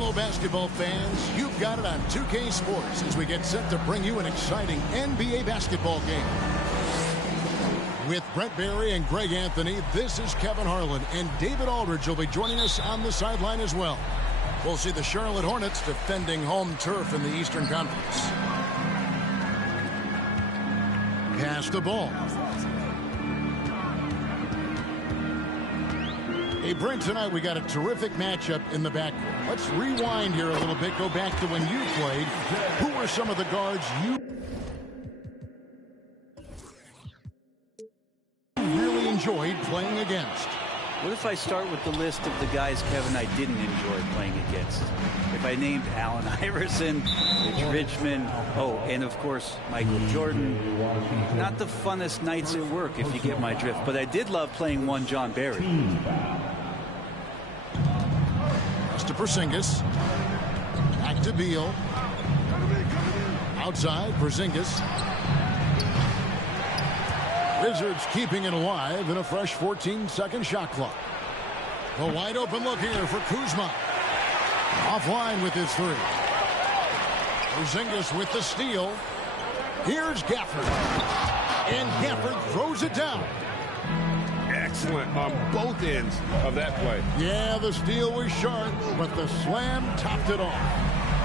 Hello, basketball fans. You've got it on 2K Sports as we get set to bring you an exciting NBA basketball game. With Brent Barry and Greg Anthony, this is Kevin Harlan, and David Aldridge will be joining us on the sideline as well. We'll see the Charlotte Hornets defending home turf in the Eastern Conference. Pass the ball. Hey, Brent, tonight we got a terrific matchup in the backcourt. Let's rewind here a little bit, go back to when you played. Who were some of the guards you really enjoyed playing against? What if I start with the list of the guys, Kevin, I didn't enjoy playing against? If I named Allen Iverson, Mitch Richmond, and of course, Michael Jordan. Not the funnest nights at work, if you get my drift. But I did love playing one John Barry. To Porzingis. Back to Beal. Outside, Porzingis. Wizards keeping it alive in a fresh 14-second shot clock. A wide open look here for Kuzma. Offline with his three. Porzingis with the steal. Here's Gafford. And Gafford throws it down. Excellent on both ends of that play. Yeah, the steal was sharp, but the slam topped it off.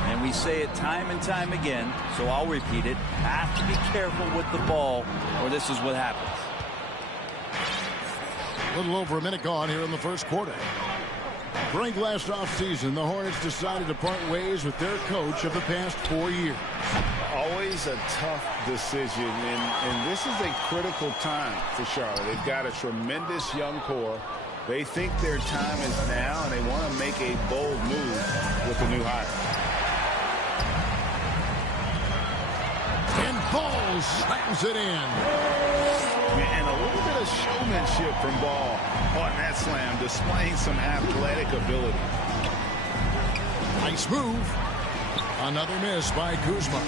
And we say it time and time again, so I'll repeat it. Have to be careful with the ball, or this is what happens. A little over a minute gone here in the first quarter. During last offseason, the Hornets decided to part ways with their coach of the past 4 years. Always a tough decision, and this is a critical time for Charlotte. They've got a tremendous young core. They think their time is now, and they want to make a bold move with the new hire. And Ball slams it in. And a little bit of showmanship from Ball on that slam, displaying some athletic ability. Nice move. Another miss by Kuzma.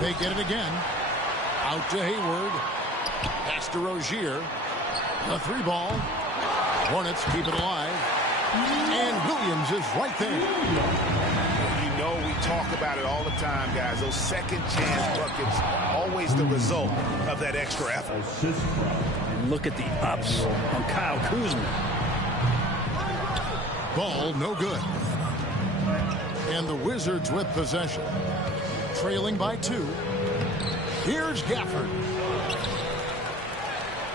They get it again. Out to Hayward. Pass to Rozier. The three ball. Hornets keep it alive. And Williams is right there. You know, we talk about it all the time, guys. Those second chance buckets, always the result of that extra effort. And look at the ups on Kyle Kuzma. Ball no good. And the Wizards with possession. Trailing by 2. Here's Gafford.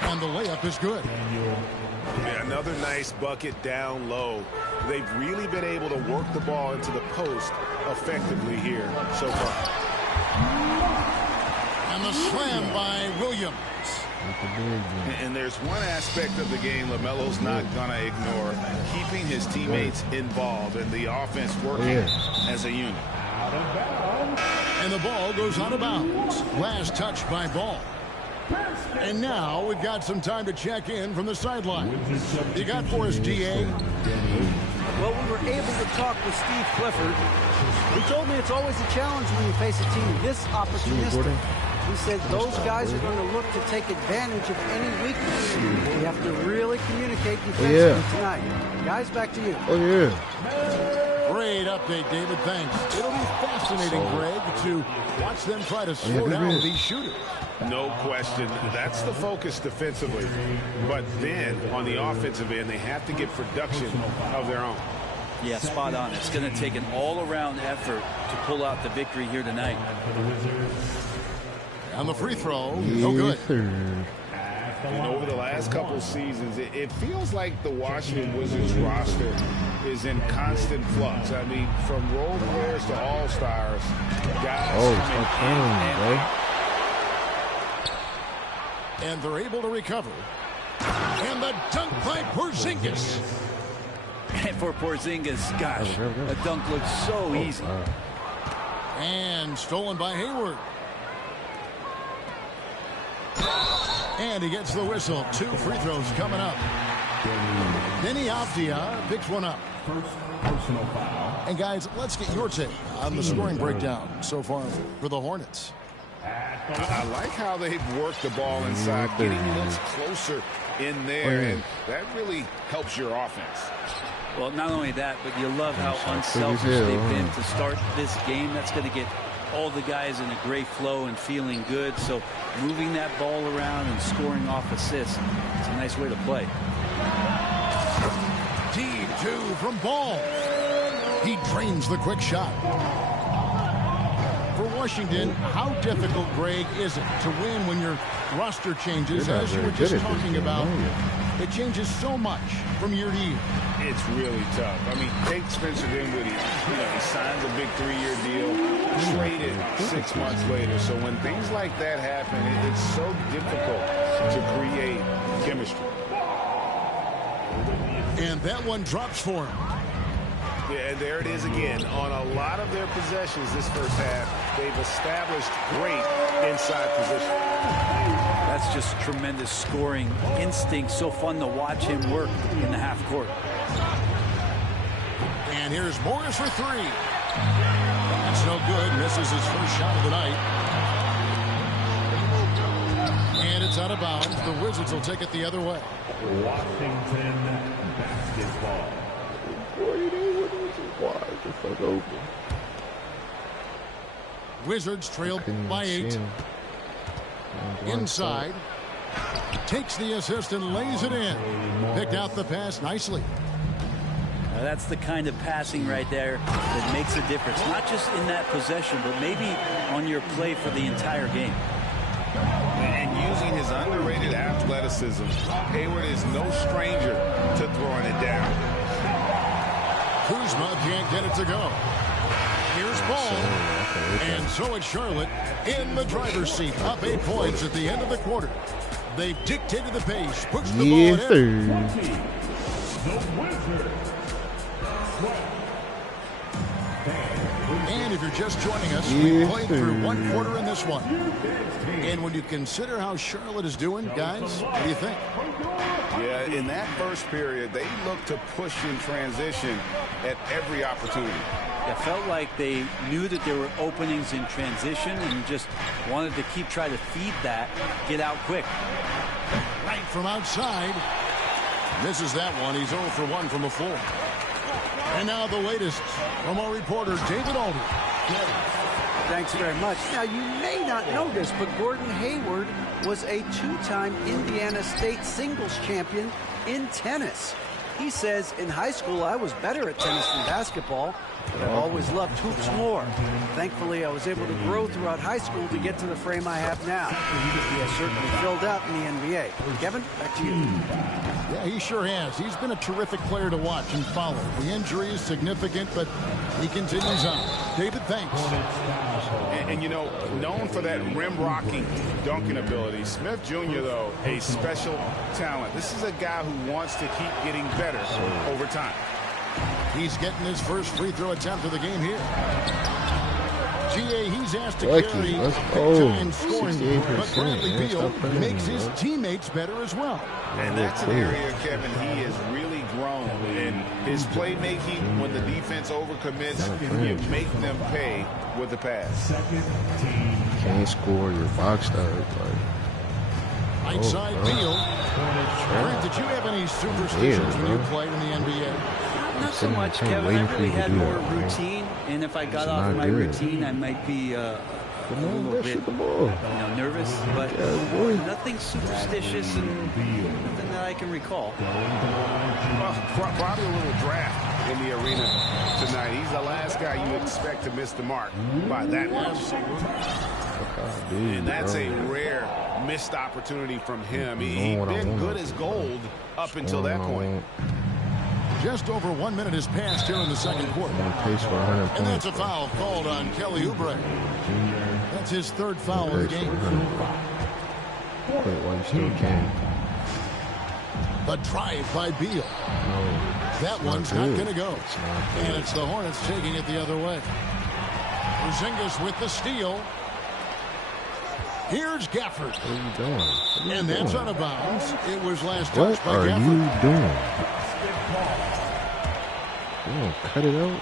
And the layup is good. Yeah, another nice bucket down low. They've really been able to work the ball into the post effectively here so far. And the slam by Williams. And there's one aspect of the game LaMelo's not going to ignore, keeping his teammates involved and the offense working as a unit. And the ball goes out of bounds. Last touch by Ball. And now we've got some time to check in from the sideline. You got for us, DA? Well, we were able to talk with Steve Clifford. He told me it's always a challenge when you face a team this opportunistic. He said those guys are going to look to take advantage of any weakness. We have to really communicate defensively tonight. Guys, back to you. Great update, David. Thanks. It'll be fascinating, Greg, to watch them try to slow down these shooters. No question. That's the focus defensively. But then, on the offensive end, they have to get production of their own. Yeah, spot on. It's going to take an all-around effort to pull out the victory here tonight. On the free throw, no good. And over the last couple seasons, it feels like the Washington Wizards roster is in constant flux. I mean, from role players to all-stars, guys and they're able to recover. And the dunk by Porzingis. And for Porzingis, gosh, a dunk looks so easy. And stolen by Hayward. And he gets the whistle. 2 free throws coming up. Denny Avdia picks one up. Personal foul. And guys, let's get your take on the scoring breakdown so far for the Hornets. I like how they've worked the ball inside, getting looks closer in there, and that really helps your offense. Well, not only that, but you love how unselfish they've been to start this game. That's going to get all the guys in a great flow and feeling good. So moving that ball around and scoring off assists, it's a nice way to play. Team 2 from Ball. He drains the quick shot. For Washington, how difficult, Greg, is it to win when your roster changes, as you were just talking about? It changes so much from year to year. It's really tough. I mean, take Spencer Dinwiddie. He signs a big 3-year deal, traded 6 months later. So when things like that happen, it's so difficult to create chemistry. And that one drops for him. Yeah, and there it is again. On a lot of their possessions this first half, they've established great inside position. That's just tremendous scoring instinct. So fun to watch him work in the half court. And here's Morris for 3. That's no good. Misses his first shot of the night. And it's out of bounds. The Wizards will take it the other way. Washington basketball. Wizards trail by 8. Inside. Takes the assist and lays it in. Picked out the pass nicely. That's the kind of passing right there that makes a difference. Not just in that possession, but maybe on your play for the entire game. And using his underrated athleticism, Hayward is no stranger to throwing it down. Kuzma can't get it to go. Here's Ball. And so it's Charlotte in the driver's seat. Up 8 points at the end of the quarter. They've dictated the pace. Pushed the ball ahead. And if you're just joining us, we played through 1 quarter in this one. And when you consider how Charlotte is doing, guys, what do you think? Yeah, in that first period, they looked to push in transition at every opportunity. It felt like they knew that there were openings in transition and just wanted to keep trying to feed that, get out quick. Right from outside. Misses that one. He's 0 for 1 from the floor. And now the latest from our reporter, David Aldridge. Thanks very much. Now, you may not know this, but Gordon Hayward was a 2-time Indiana State singles champion in tennis. He says, in high school, I was better at tennis than basketball, but I've always loved hoops more. Thankfully, I was able to grow throughout high school to get to the frame I have now. He has certainly filled out in the NBA. Kevin, back to you. Yeah, he sure has. He's been a terrific player to watch and follow. The injury is significant, but he continues on. David, thanks. And you know, known for that rim-rocking dunking ability, Smith Jr., though, a special talent. This is a guy who wants to keep getting better over time. He's getting his first free throw attempt of the game here. GA, he's asked to carry big-time scoring, but Bradley Beal makes his teammates better as well. And that's an area, Kevin, he has really grown in his playmaking. When the defense overcommits, you make them pay with the pass. Can't score your box out. Right side Beal. Grant, did you have any superstitions when you played in the NBA? Not so much, Kevin. I really had more routine, and if I got off my routine, I might be a little bit nervous, but nothing superstitious and nothing that I can recall. Well, probably a little draft in the arena tonight. He's the last guy you expect to miss the mark by that much. And that's a rare missed opportunity from him. He's been good as gold up until that point. Just over 1 minute has passed here in the second quarter. And that's a foul called on Kelly Oubre. That's his 3rd foul of the game. A drive by Beal. That one's not going to go. And it's the Hornets taking it the other way. Porzingis with the steal. Here's Gafford. What are you doing? And that's out of bounds. It was last touched by Gafford. What are you doing? Cut it out.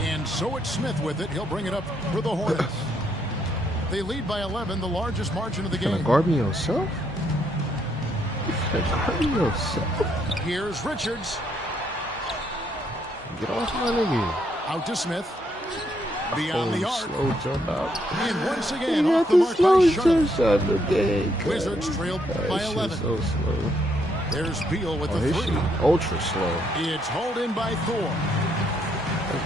And so it's Smith with it. He'll bring it up for the Hornets. They lead by 11, the largest margin of the game. Gonna guard me yourself? Guard yourself. Here's Richards. Get off my nigga. Out to Smith. Beyond the arc. Slow jump out. And once again, He off had the the mark slow by jump Charlotte. shot today. Wizards trailed by 11. So slow. There's Beal with Oh, the his three. shit ultra slow. It's hauled in by Thor.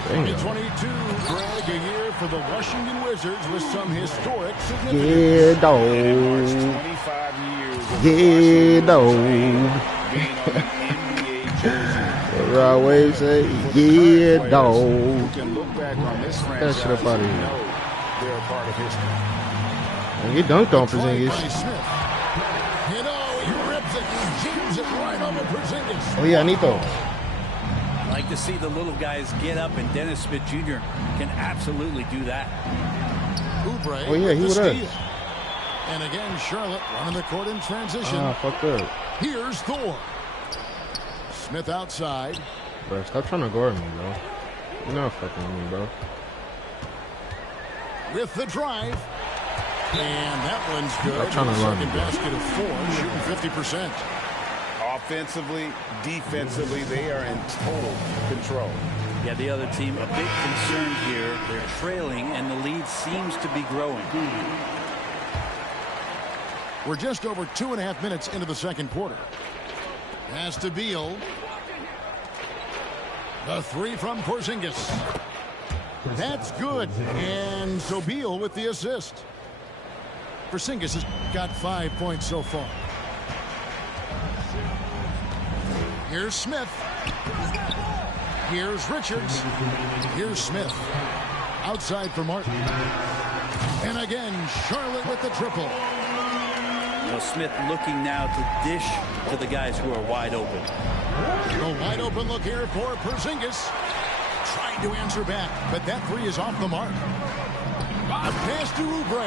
Damn. 2022, Greg, a year for the Washington Wizards with some historic significance. Yeah, dog. 25 years of Yeah, Washington dog. being on an NBA jersey. Rod Wave say, For the yeah, current players dog. who can look back on this That franchise shit up outta and here. know they're a part of history. And he dunked on Drive by Porzingis. Smith. You know, he rips it and jams it right over Porzingis. Oh, yeah, Nito. I like to see the little guys get up, and Dennis Smith Jr. can absolutely do that. Oubre Oh, yeah, with he the with steal. us. And again, Charlotte running the court in transition. Ah, fucked up. Here's Thor. Smith outside. Bro, stop trying to guard me, bro. You're not fucking with me, bro. With the drive. And that one's good. I'm trying to run, Second bro. basket of four, shooting 50%. Offensively, defensively, they are in total control. Yeah, the other team a bit concerned here. They're trailing, and the lead seems to be growing. We're just over 2.5 minutes into the second quarter. Has to Beal. The three from Porzingis. That's good. And so Beal with the assist. Porzingis has got 5 points so far. Here's Smith. Here's Richards. Here's Smith. Outside for Martin. And again, Charlotte with the triple. You know, Smith looking now to dish to the guys who are wide open. A wide open look here for Porzingis. Trying to answer back, but that three is off the mark. Bob pass to Oubre.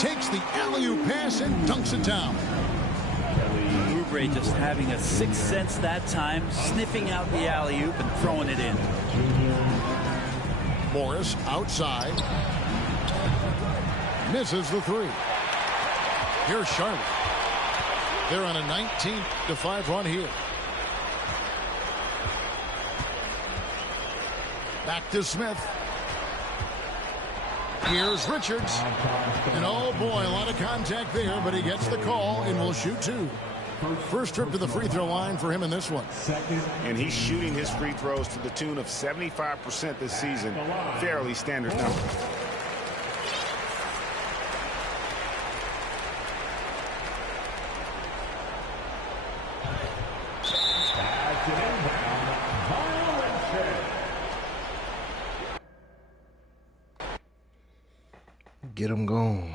Takes the alley-oop pass and dunks it down. Oubre just having a sixth sense that time, sniffing out the alley-oop and throwing it in. Morris outside. Misses the three. Here's Charlotte. They're on a 19-5 run here. Back to Smith. Here's Richards. And oh boy, a lot of contact there, but he gets the call and will shoot two. First trip to the free throw line for him in this one. And he's shooting his free throws to the tune of 75% this season. Fairly standard number. Get him going.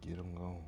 Get him going.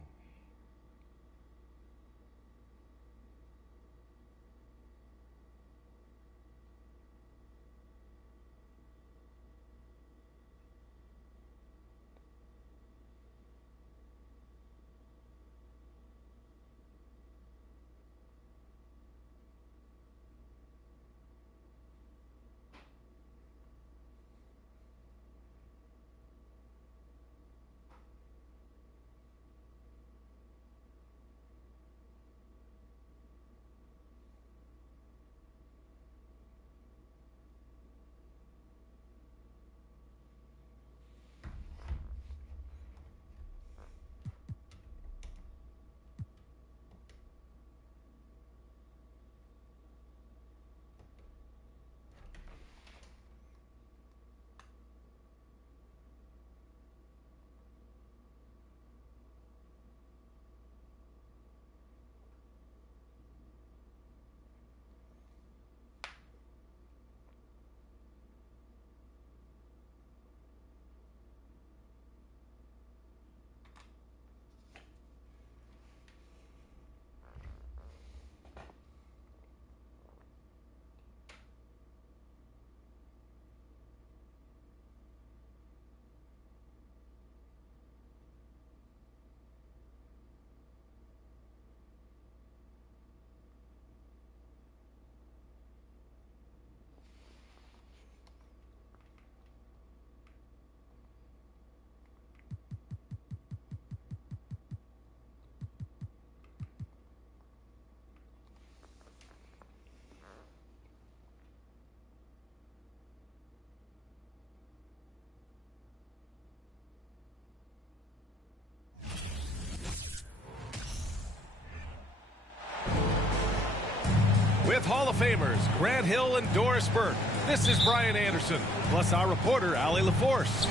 with Hall of Famers Grant Hill and Doris Burke. This is Brian Anderson, plus our reporter, Allie LaForce.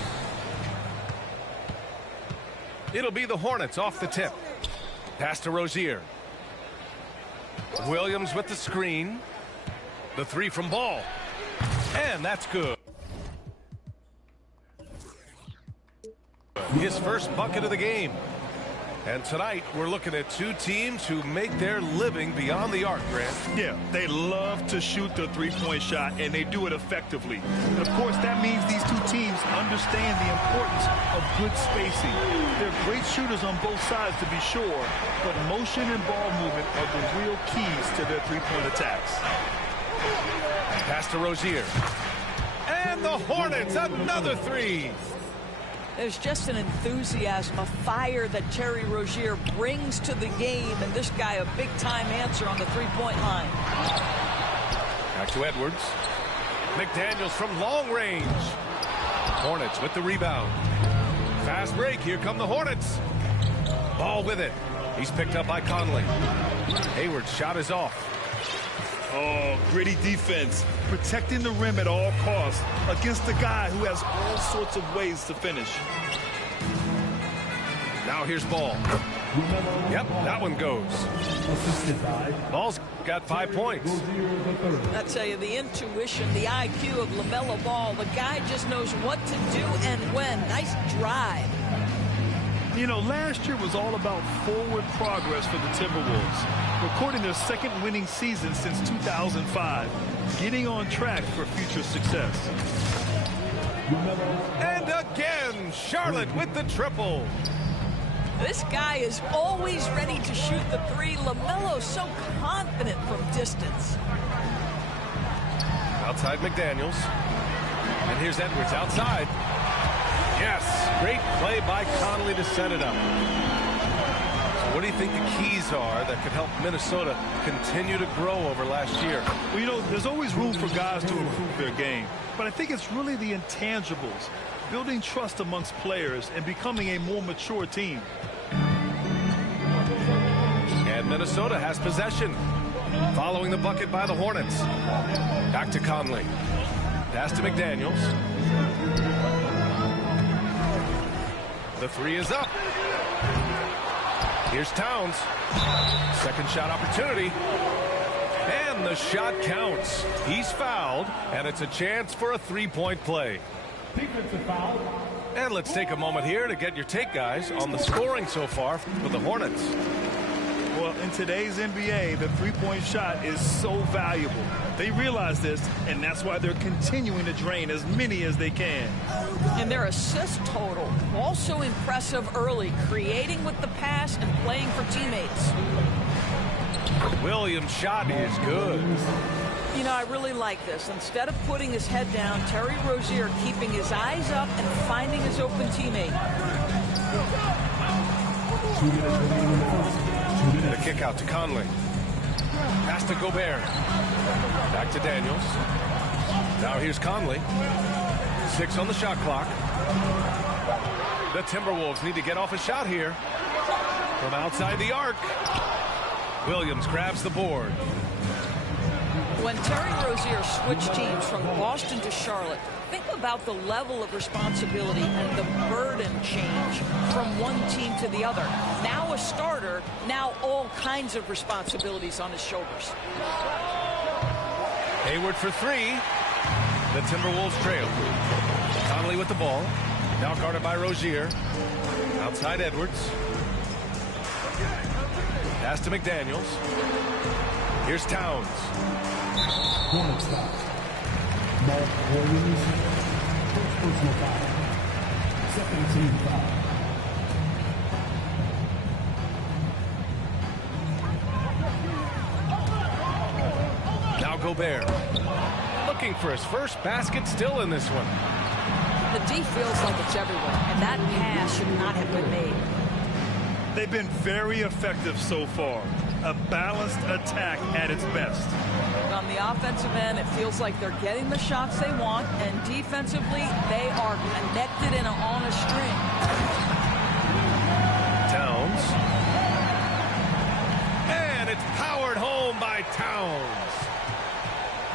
It'll be the Hornets off the tip. Pass to Rozier. Williams with the screen. The three from Ball. And that's good. His first bucket of the game. And tonight, we're looking at two teams who make their living beyond the arc, Grant. Yeah, they love to shoot the three-point shot, and they do it effectively. And of course, that means these two teams understand the importance of good spacing. They're great shooters on both sides, to be sure, but motion and ball movement are the real keys to their three-point attacks. Pass to Rozier. And the Hornets, another three. There's just an enthusiasm, a fire that Terry Rozier brings to the game, and this guy a big-time answer on the three-point line. Back to Edwards. McDaniels from long range. Hornets with the rebound. Fast break. Here come the Hornets. Ball with it. He's picked up by Conley. Hayward's shot is off. Oh, gritty defense, protecting the rim at all costs against a guy who has all sorts of ways to finish. Now here's Ball. Yep, that one goes. Ball's got 5 points. I tell you, the intuition, the IQ of LaMelo Ball, the guy just knows what to do and when. Nice drive. You know, last year was all about forward progress for the Timberwolves, recording their second winning season since 2005, getting on track for future success. And again, Charlotte with the triple. This guy is always ready to shoot the three. LaMelo's so confident from distance. Outside McDaniels. And here's Edwards outside. Yes, great play by Conley to set it up. So what do you think the keys are that could help Minnesota continue to grow over last year? Well, you know, there's always room for guys to improve their game, but I think it's really the intangibles, building trust amongst players and becoming a more mature team. And Minnesota has possession, following the bucket by the Hornets. Back to Conley. Pass to McDaniels. The three is up. Here's Towns. Second shot opportunity. And the shot counts. He's fouled, and it's a chance for a three-point play. And let's take a moment here to get your take, guys, on the scoring so far for the Hornets. Well, in today's NBA, the three-point shot is so valuable. They realize this, and that's why they're continuing to drain as many as they can. And their assist total, also impressive early, creating with the pass and playing for teammates. Williams' shot is good. You know, I really like this. Instead of putting his head down, Terry Rozier keeping his eyes up and finding his open teammate. The kick out to Conley. Pass to Gobert. Back to Daniels. Now here's Conley. 6 on the shot clock. The Timberwolves need to get off a shot here. From outside the arc. Williams grabs the board. When Terry Rozier switched teams from Boston to Charlotte, think about the level of responsibility and the burden change from one team to the other. Now a starter, now all kinds of responsibilities on his shoulders. Hayward for three. The Timberwolves trail. Conley with the ball. Now guarded by Rozier. Outside Edwards. Pass to McDaniels. Here's Towns. Corner stop. Ball Williams. First personal foul. Second team foul. Now Gobert. Looking for his first basket, still in this one. The D feels like it's everywhere, and that pass should not have been made. They've been very effective so far. A balanced attack at its best. On the offensive end, it feels like they're getting the shots they want, and defensively, they are connected and on a string. Towns. And it's powered home by Towns.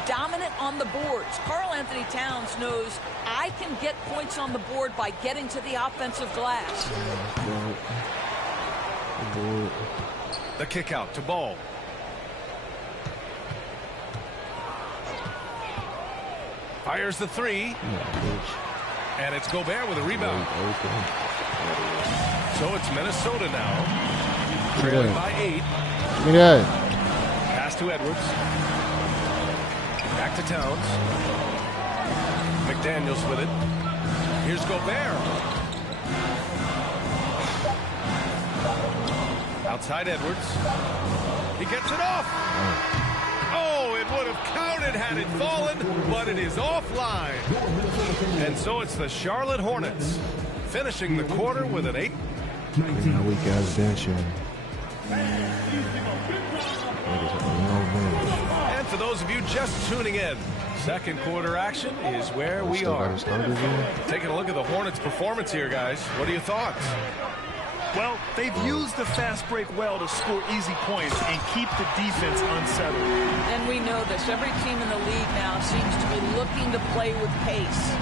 dominant on the boards. Karl Anthony Towns knows I can get points on the board by getting to the offensive glass. The kick out to Ball. Fires the three. And it's Gobert with a rebound. So it's Minnesota now. Trailing by 8. Pass to Edwards. Back to Towns. McDaniels with it. Here's Gobert. Outside Edwards. He gets it off. Oh, it would have counted had it fallen, but it is offline. And so it's the Charlotte Hornets finishing the quarter with an 8. Now we got bench in. And for those of you just tuning in, second quarter action is where we are. Taking a look at the Hornets' performance here, guys. What are your thoughts? Well, they've used the fast break well to score easy points and keep the defense unsettled. And we know this. Every team in the league now seems to be looking to play with pace.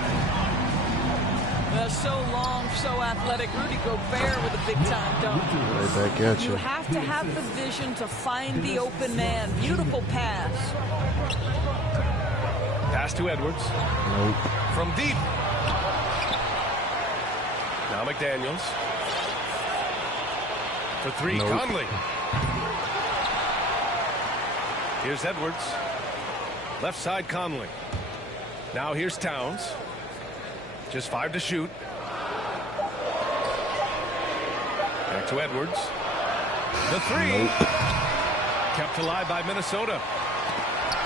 So long, so athletic. Rudy Gobert with a big-time dunk. Right back at you. You have to have the vision to find the open man. Beautiful pass. Pass to Edwards. Nope. From deep. Now McDaniels. For three, nope. Conley. Here's Edwards. Left side, Conley. Now here's Towns. Just 5 to shoot. Back to Edwards. The three. Nope. Kept alive by Minnesota.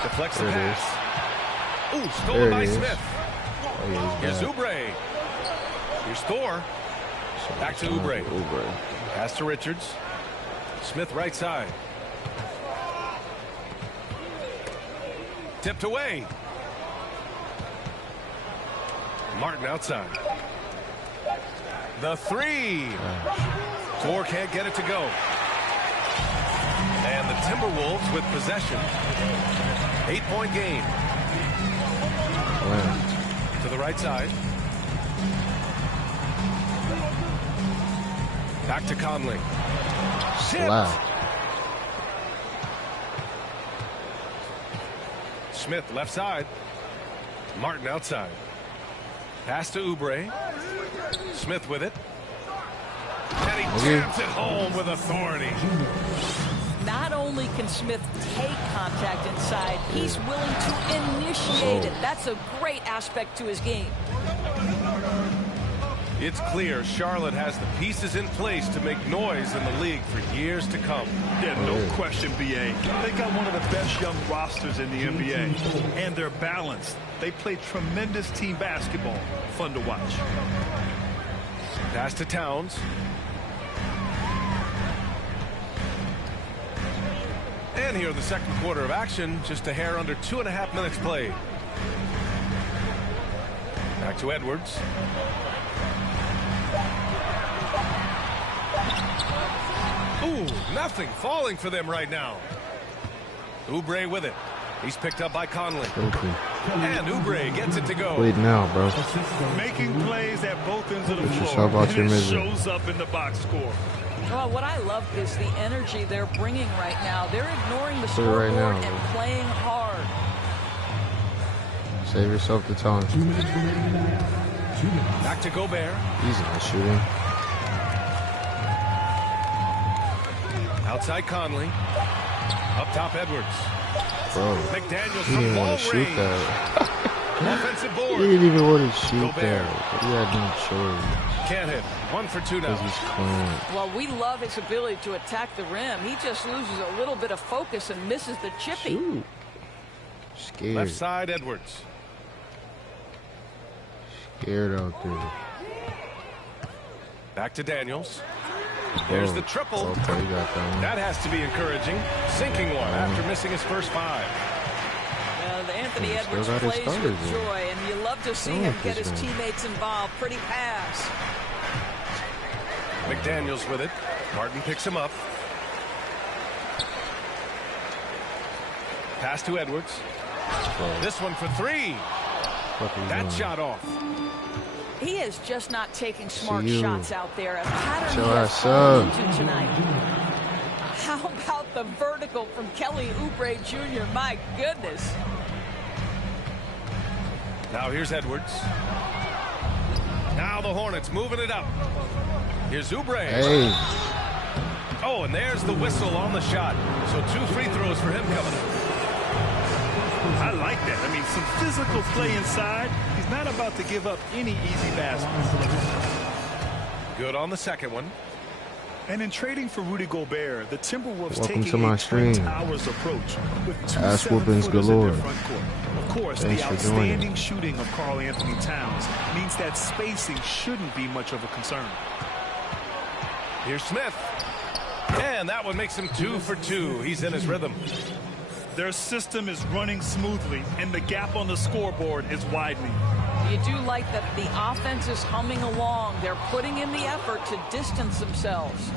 Deflects the There pass. Ooh, stolen by Smith. Oh, yeah, here's Oubre. Here's Thor. Back to Oubre. Pass to Richards. Smith right side. Tipped away. Martin outside. The three. Thor can't get it to go. And the Timberwolves with possession. 8-point game. Wow. To the right side. Back to Conley. Wow. Smith left side. Martin outside. Pass to Oubre. Smith with it. And he jams it home with authority. Not only can Smith take contact inside, he's willing to initiate it. That's a great aspect to his game. It's clear Charlotte has the pieces in place to make noise in the league for years to come. Yeah, no question, B.A. They got one of the best young rosters in the NBA. And they're balanced. They play tremendous team basketball. Fun to watch. Pass to Towns. And here in the second quarter of action, just a hair under 2.5 minutes played. Back to Edwards. Ooh, nothing falling for them right now. Oubre with it. He's picked up by Conley. And Oubre gets it to go. Wait now, bro. Making plays at both ends of the Just floor. how about your and it misery? shows up in the box score. Well, what I love is the energy they're bringing right now. They're ignoring the Right scoreboard now, and bro. playing hard. Save yourself the time. Back to Gobert. He's not shooting. Outside Conley. Up top Edwards. Bro, McDaniels he from didn't ball want to shoot range. that. Offensive board. He didn't even want to shoot Gobert. that. He had no choice. Can't hit. 1 for 2 now. Because he's clean. Well, we love his ability to attack the rim. He just loses a little bit of focus and misses the chippy. Shoot. Scared. Left side Edwards. Scared out there. Back to Daniels. There's the triple. Okay, you got that one. That has to be encouraging. Sinking one after missing his first 5. Anthony He still Edwards got his plays with starters in. joy, and you love to see him get his teammates involved. Pretty pass. McDaniels with it. Martin picks him up. Pass to Edwards. This one for three. That shot off. He is just not taking smart shots out there. A pattern he Show has fallen us into tonight. How about the vertical from Kelly Oubre Jr.? My goodness. Now here's Edwards. Now the Hornets moving it up. Here's Oubre. Hey. Oh, and there's the whistle on the shot. So 2 free throws for him coming up. I like that. I mean, some physical play inside. He's not about to give up any easy baskets. Good on the second one. And in trading for Rudy Gobert, the Timberwolves Welcome taking to my a stream. Twin Towers approach with 2 Ass whoopings 7-footers galore. in their front court. Of course, Thanks the for joining. outstanding shooting of Karl Anthony Towns means that spacing shouldn't be much of a concern. Here's Smith. And that one makes him 2 for 2. He's in his rhythm. Their system is running smoothly, and the gap on the scoreboard is widening. You do like that the offense is humming along. They're putting in the effort to distance themselves.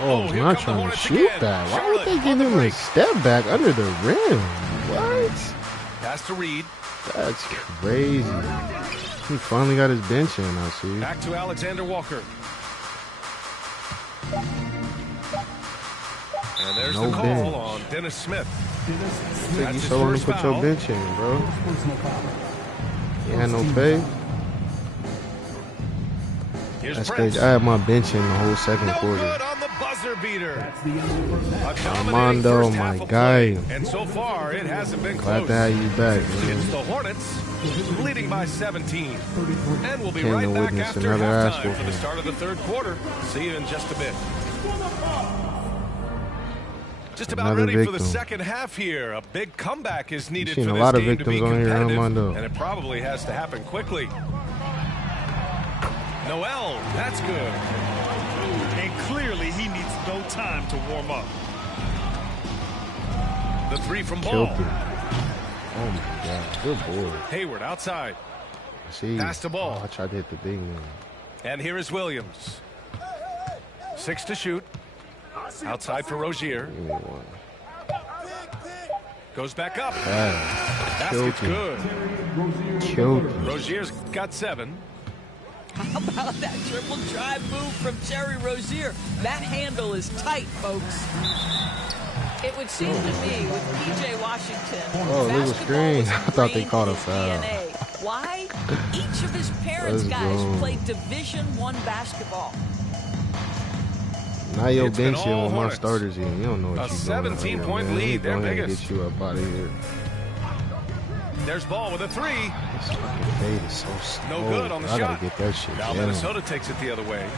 Oh, here not come the trying to Hornets shoot again. that. Why Charlotte would they on give the him a break. step back under the rim? What? Pass to Reed. That's crazy. He finally got his bench in, I see. Back to Alexander Walker. And there's No the call bench. on Dennis Smith. Took That's you his so long to first put your foul. bench in, bro. You had no pay. Here's That's Prince. crazy. I had my bench in the whole second No quarter. good on the buzzer beater. A dominating Armando, first half my of guy. play. And so far, it hasn't been Glad close. to have you back, man. It's the Hornets leading by 17. And we'll be Came right to back witness after another ass halftime for the whooping. start of the third quarter. See you in just a bit. Just about Another ready for the victim. second half here. A big comeback is needed Seen for a this lot of game to be victims on here, competitive, Armando. and it probably has to happen quickly. Noel, that's good. And clearly, he needs no time to warm up. The three from Killed Ball. him. Oh my God. Good boy. Hayward outside. See, Pass the ball. Oh, I tried to hit the big man. And here is Williams. 6 to shoot. Outside for Rozier. Give me one. Goes back up. Ah, killed Basket's him. good. Killed him. Rozier's got 7. How about that triple drive move from Terry Rozier? That handle is tight, folks. It would seem to me with P.J. Washington, Oh, legal basketball screen. was I thought they ingrained called in a his foul. DNA. Why? Each of his parents' Let's guys go. played Division I basketball. Now your It's been bench in all with my Hornets. starters in. You don't know what A you're doing. 17-point man. lead, Go their ahead and biggest. Get you up out of here. There's Ball with a 3. This fucking fade is so slow. No good on the I shot. gotta get that shit Now down. Minnesota takes it the other way.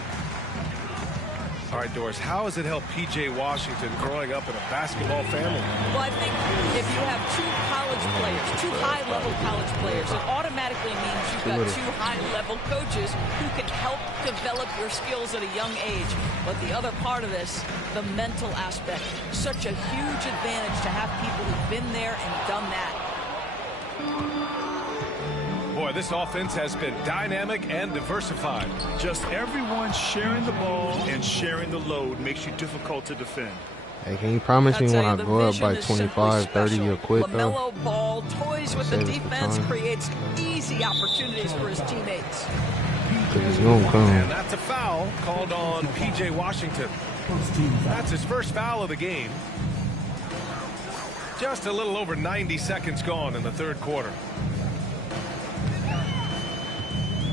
All right, Doris, how has it helped P.J. Washington growing up in a basketball family? Well, I think if you have two college players, two high-level college players, it automatically means you've got two high-level coaches who can help develop your skills at a young age. But the other part of this, the mental aspect, such a huge advantage to have people who've been there and done that. Boy, this offense has been dynamic and diversified. Just everyone sharing the ball and sharing the load makes you difficult to defend. Hey, can you promise me when I go up by 25, 30, you'll quit, though? LaMelo Ball toys with the Save us the defense, time. creates easy opportunities for his teammates. Because it's going to come. And that's a foul called on P.J. Washington. That's his first foul of the game. Just a little over 90 seconds gone in the third quarter.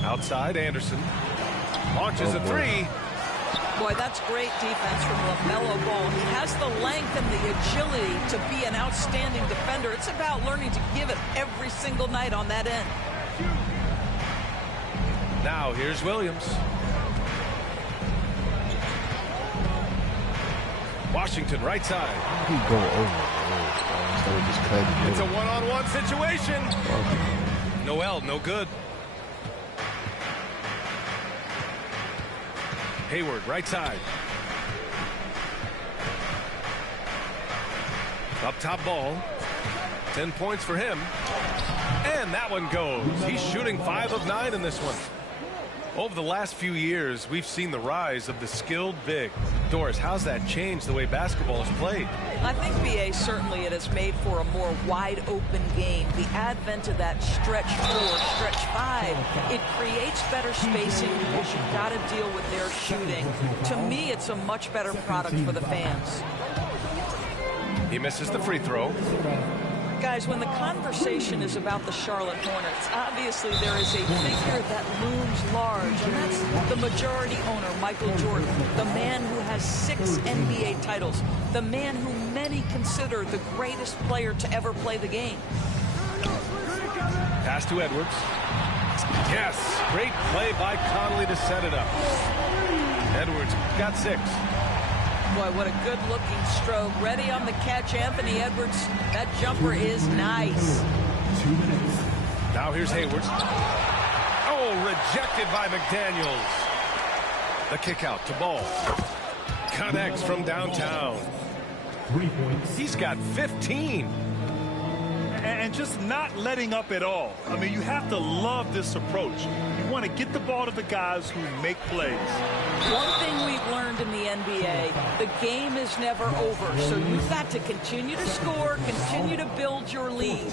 Outside, Anderson launches a 3. Boy, that's great defense from LaMelo Ball. He has the length and the agility to be an outstanding defender. It's about learning to give it every single night on that end. Now here's Williams. Washington right side. He go over. Instead of just cutting It's a it. one-on-one situation. Noel, no good. Hayward, right side. Up top Ball. 10 points for him. And that one goes. He's shooting 5 of 9 in this one. Over the last few years, we've seen the rise of the skilled big. Doris, how's that changed the way basketball is played? I think, BA, certainly it has made for a more wide-open game. The advent of that stretch 4, stretch 5, it creates better spacing because you've got to deal with their shooting. To me, it's a much better product for the fans. He misses the free throw. Guys, when the conversation is about the Charlotte Hornets, obviously there is a figure that looms large, and that's the majority owner, Michael Jordan, the man who has 6 NBA titles, the man who many consider the greatest player to ever play the game. Pass to Edwards. Yes, great play by Conley to set it up. Edwards got 6. Boy, what a good-looking stroke. Ready on the catch, Anthony Edwards. That jumper is nice. 2 minutes. Now here's Hayward. Oh, rejected by McDaniels. The kick out to Ball. Connects from downtown. 3 points. He's got 15. And just not letting up at all. I mean, you have to love this approach. You want to get the ball to the guys who make plays. One thing we've learned in the NBA, the game is never over. So you've got to continue to score, continue to build your lead.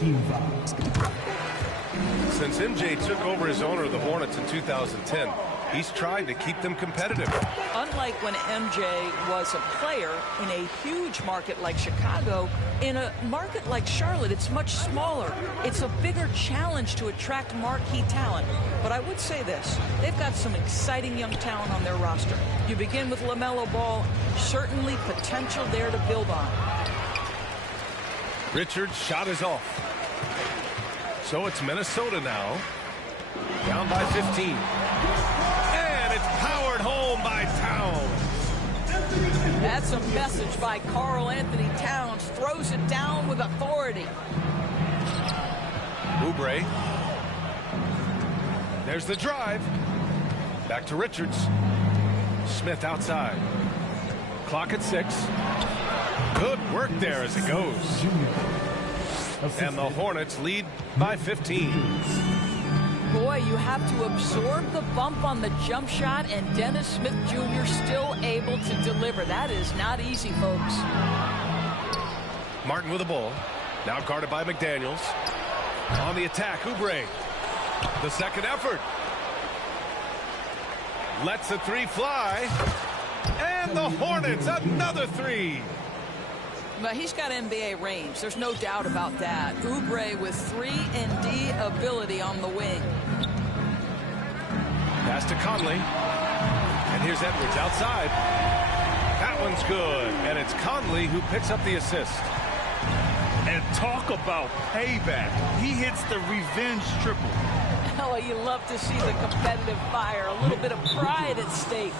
Since MJ took over as owner of the Hornets in 2010, he's tried to keep them competitive. Unlike when MJ was a player in a huge market like Chicago, in a market like Charlotte, it's much smaller. It's a bigger challenge to attract marquee talent. But I would say this, they've got some exciting young talent on their roster. You begin with LaMelo Ball, certainly potential there to build on. Richards' shot is off. So it's Minnesota now, down by 15. And it's powered home by Towns. That's a message by Karl Anthony Towns. Throws it down with authority. Oubre. There's the drive. Back to Richards. Smith outside. Clock at 6. Good work there as it goes. And the Hornets lead by 15. Boy, you have to absorb the bump on the jump shot, and Dennis Smith Jr. still able to deliver. That is not easy, folks. Martin with the ball. Now guarded by McDaniels. On the attack, Oubre. The second effort. Lets the 3 fly. And the Hornets, another 3. But he's got NBA range. There's no doubt about that. Oubre with 3-and-D ability on the wing. Pass to Conley. And here's Edwards outside. That one's good. And it's Conley who picks up the assist. And talk about payback. He hits the revenge triple. Oh, you love to see the competitive fire. A little bit of pride at stake.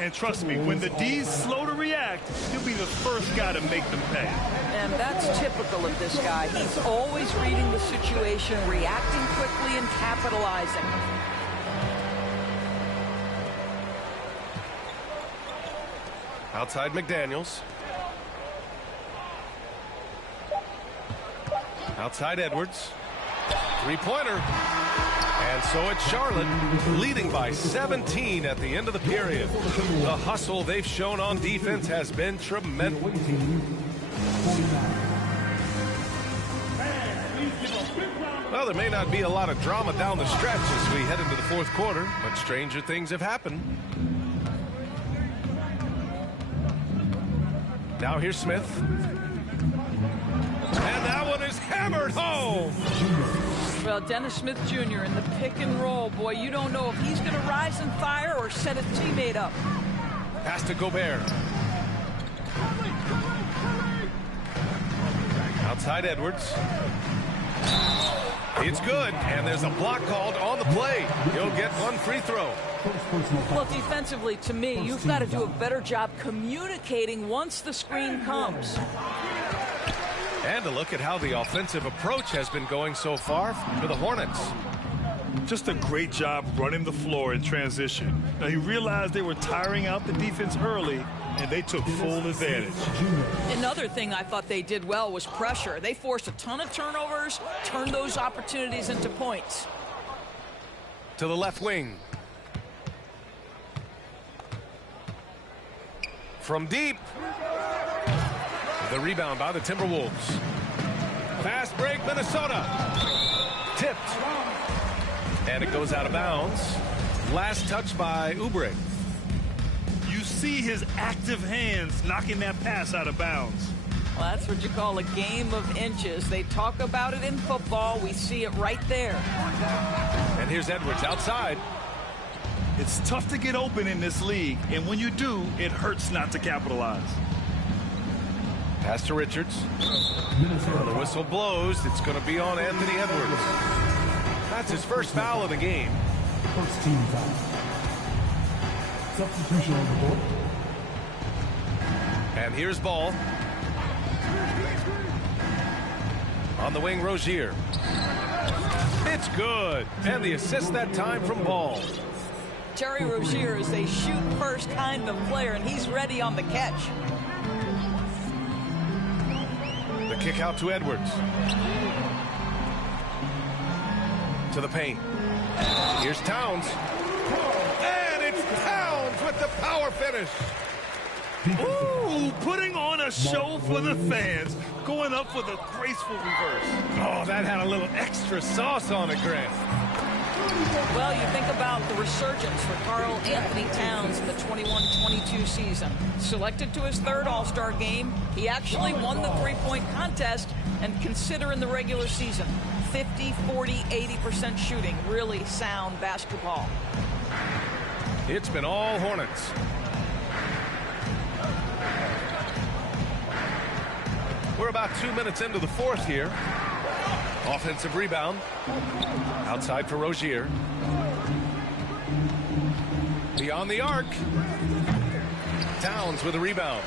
And trust me, when the D's slow to react, he'll be the first guy to make them pay. And that's typical of this guy. He's always reading the situation, reacting quickly, and capitalizing. Outside McDaniels. Outside Edwards. 3-pointer. And so it's Charlotte leading by 17 at the end of the period. The hustle they've shown on defense has been tremendous. Well, there may not be a lot of drama down the stretch as we head into the fourth quarter, but stranger things have happened. Now here's Smith. And that one is hammered home. Well, Dennis Smith Jr. in the pick and roll. Boy, you don't know if he's going to rise and fire or set a teammate up. Pass to Gobert. Outside Edwards. It's good, and there's a block called on the play. He'll get 1 free throw. Well, defensively, to me, you've got to do a better job communicating once the screen comes. And a look at how the offensive approach has been going so far for the Hornets. Just a great job running the floor in transition. Now, he realized they were tiring out the defense early, and they took full advantage. Another thing I thought they did well was pressure. They forced a ton of turnovers, turned those opportunities into points. to the left wing. From deep. The rebound by the Timberwolves. Fast break, Minnesota. Tipped. And it goes out of bounds. Last touch by Oubre. You see his active hands knocking that pass out of bounds. Well, that's what you call a game of inches. They talk about it in football. We see it right there. And here's Edwards outside. It's tough to get open in this league, and when you do, it hurts not to capitalize. Pass to Richards. When the whistle blows, it's going to be on Anthony Edwards. That's his first foul of the game. First team foul. Substitution on the board. And here's Ball. On the wing, Rozier. It's good. And the assist that time from Ball. Terry Rozier is a shoot-first kind of player, and he's ready on the catch. The kick out to Edwards. To the paint. Here's Towns. And it's Towns with the power finish. Ooh, putting on a show for the fans. Going up with a graceful reverse. Oh, that had a little extra sauce on it, Grant. Well, you think about the resurgence for Karl Anthony Towns in the 21-22 season. Selected to his third All-Star game, he actually won the three-point contest, and consider in the regular season, 50, 40, 80% shooting. Really sound basketball. It's been all Hornets. We're about 2 minutes into the fourth here. Offensive rebound. Outside for Rozier. Beyond the arc. Towns with a rebound.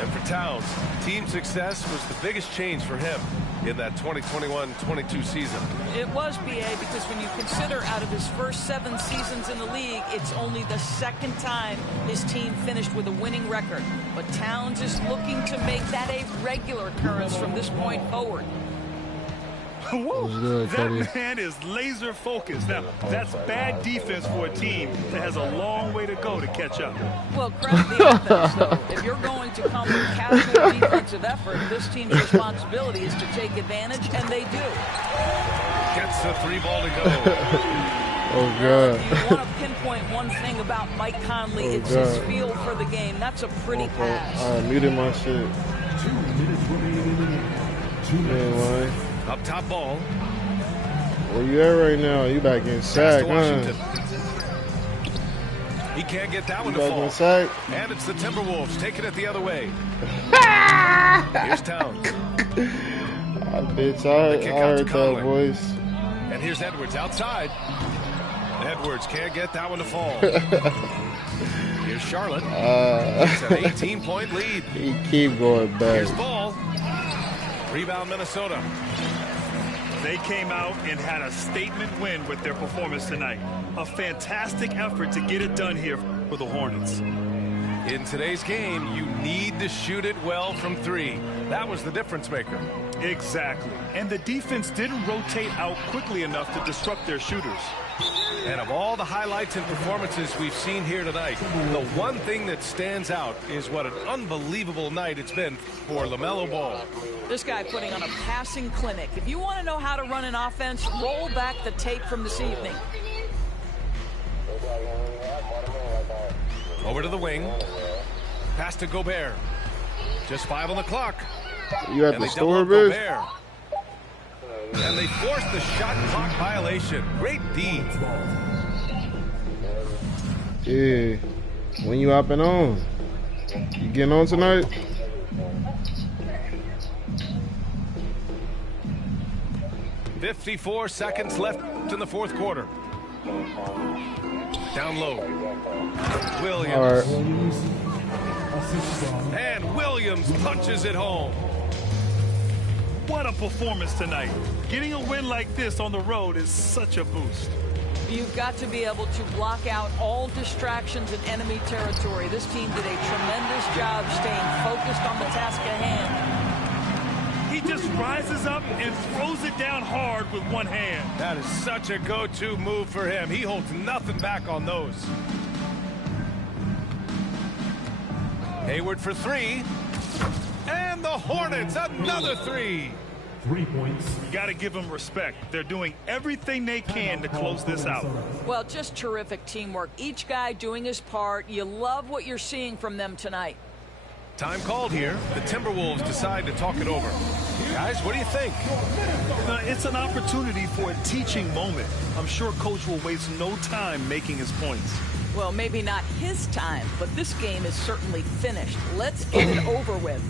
And for Towns, team success was the biggest change for him in that 2021-22 season. It was, BA, because when you consider out of his first 7 seasons in the league, it's only the second time his team finished with a winning record. But Towns is looking to make that a regular occurrence from this point forward. Whoa, that man is laser focused. Now, that's bad defense for a team that has a long way to go to catch up. Well, credit the offense, though. If you're going to come with casual defensive effort, this team's responsibility is to take advantage, and they do. Gets the 3 ball to go. Oh, God. If you want to pinpoint one thing about Mike Conley, it's his feel for the game. That's a pretty pass. I muted my shit. 2 minutes remaining in the game. 2 minutes. Up top Ball. Where you at right now? You back in sack, huh? He can't get that one You to back fall. in sack? And it's the Timberwolves taking it the other way. Here's Towns. Bitch, I heard that voice. And here's Edwards outside. Edwards can't get that one to fall. Here's Charlotte. It's an 18-point lead. He keep going back. Here's Ball. Rebound Minnesota. They came out and had a statement win with their performance tonight. A fantastic effort to get it done here for the Hornets. In today's game, you need to shoot it well from 3. That was the difference maker. Exactly. And the defense didn't rotate out quickly enough to disrupt their shooters. And of all the highlights and performances we've seen here tonight, the one thing that stands out is what an unbelievable night it's been for LaMelo Ball. This guy putting on a passing clinic. If you want to know how to run an offense, roll back the tape from this evening. Over to the wing. Pass to Gobert. Just 5 on the clock. You at And the they store, double up bitch? Gobert. And they force the shot clock violation. Great D. Yeah. When you hopping on? You getting on tonight? .54 seconds left in the fourth quarter. Down low. Williams. All right. And Williams punches it home. What a performance tonight. Getting a win like this on the road is such a boost. You've got to be able to block out all distractions in enemy territory. This team did a tremendous job staying focused on the task at hand. He just rises up and throws it down hard with one hand. That is such a go-to move for him. He holds nothing back on those. Hayward for three. And the Hornets, another three. 3 points. You got to give them respect. They're doing everything they can to close this out. Well, just terrific teamwork. Each guy doing his part. You love what you're seeing from them tonight. Time called here. The Timberwolves decide to talk it over. Guys, what do you think? It's an opportunity for a teaching moment. I'm sure Coach will waste no time making his points. Well, maybe not his time, but this game is certainly finished. Let's get it over with.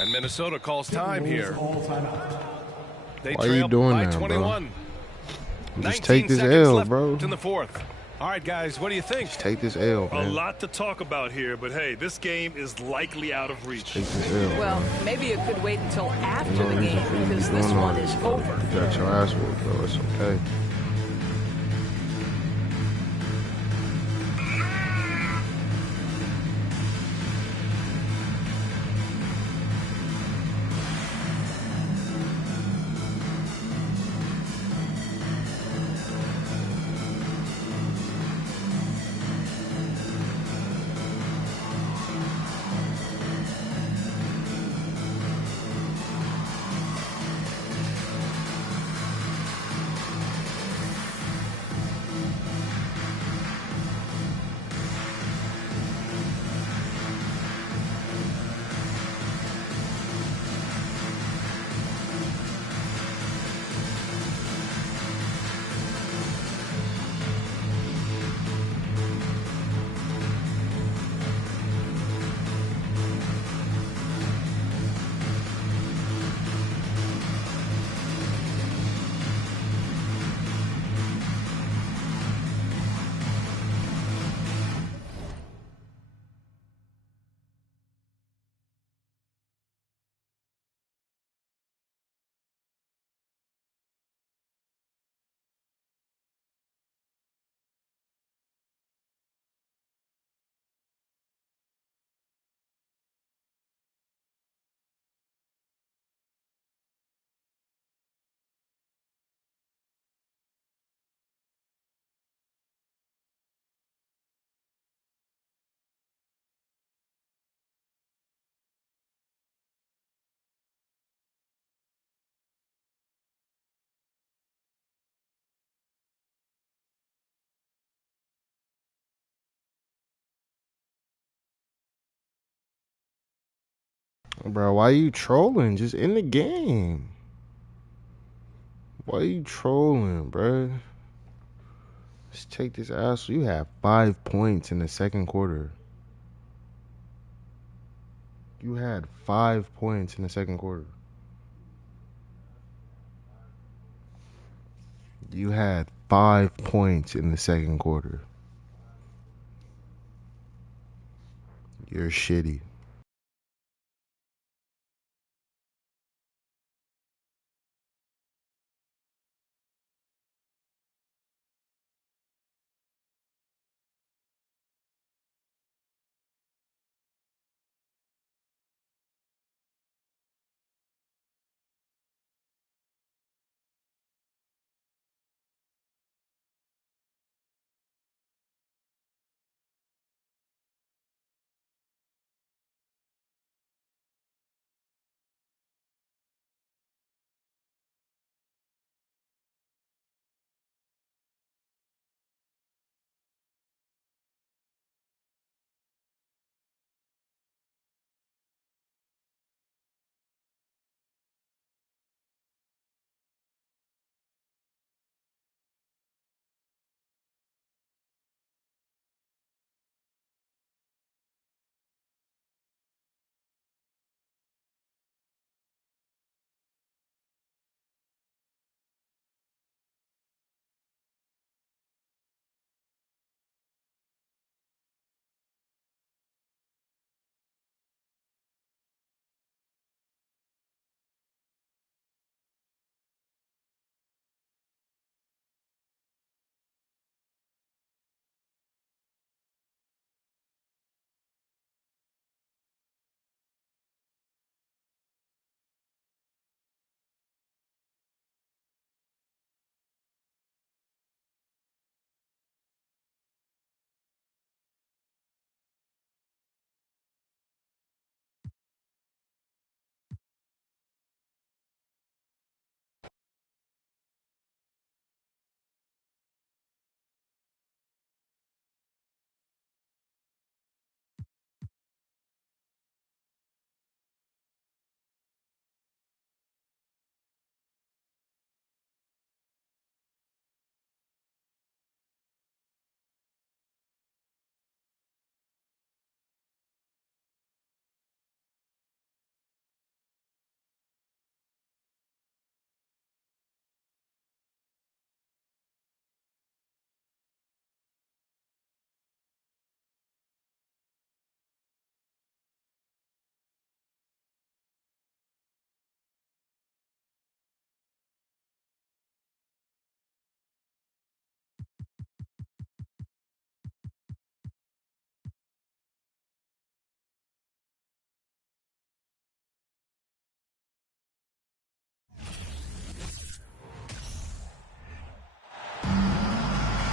And Minnesota calls time here. They Why are you trail doing by that, 21. bro? Just take this L, bro. In the fourth. All right, guys, what do you think? Just take this L, man. A lot to talk about here, but hey, this game is likely out of reach. Take this L. Well, maybe it could wait until after the game because this one is over. You got your ass whooped, bro. It's okay. Bro, why you trolling? Just in the game. Why you trolling, bro? Just take this ass. You have 5 points in the second quarter. You had 5 points in the second quarter. You had 5 points in the second quarter. You're shitty.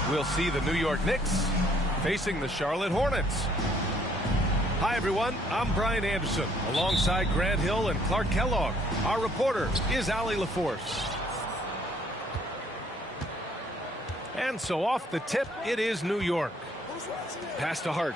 we'll see the New York Knicks facing the Charlotte Hornets. Hi, everyone. I'm Brian Anderson, alongside Grant Hill and Clark Kellogg. Our reporter is Allie LaForce. And so off the tip, it is New York. Pass to Hart.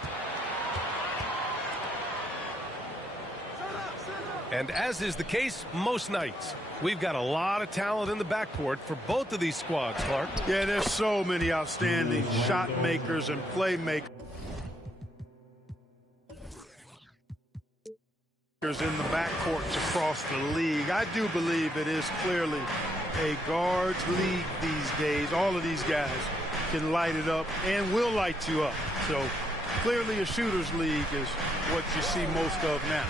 And as is the case most nights, we've got a lot of talent in the backcourt for both of these squads, Clark. Yeah, there's so many outstanding shot makers and playmakers in the backcourts across the league. I do believe it is clearly a guards league these days. All of these guys can light it up and will light you up. So clearly a shooter's league is what you see most of now.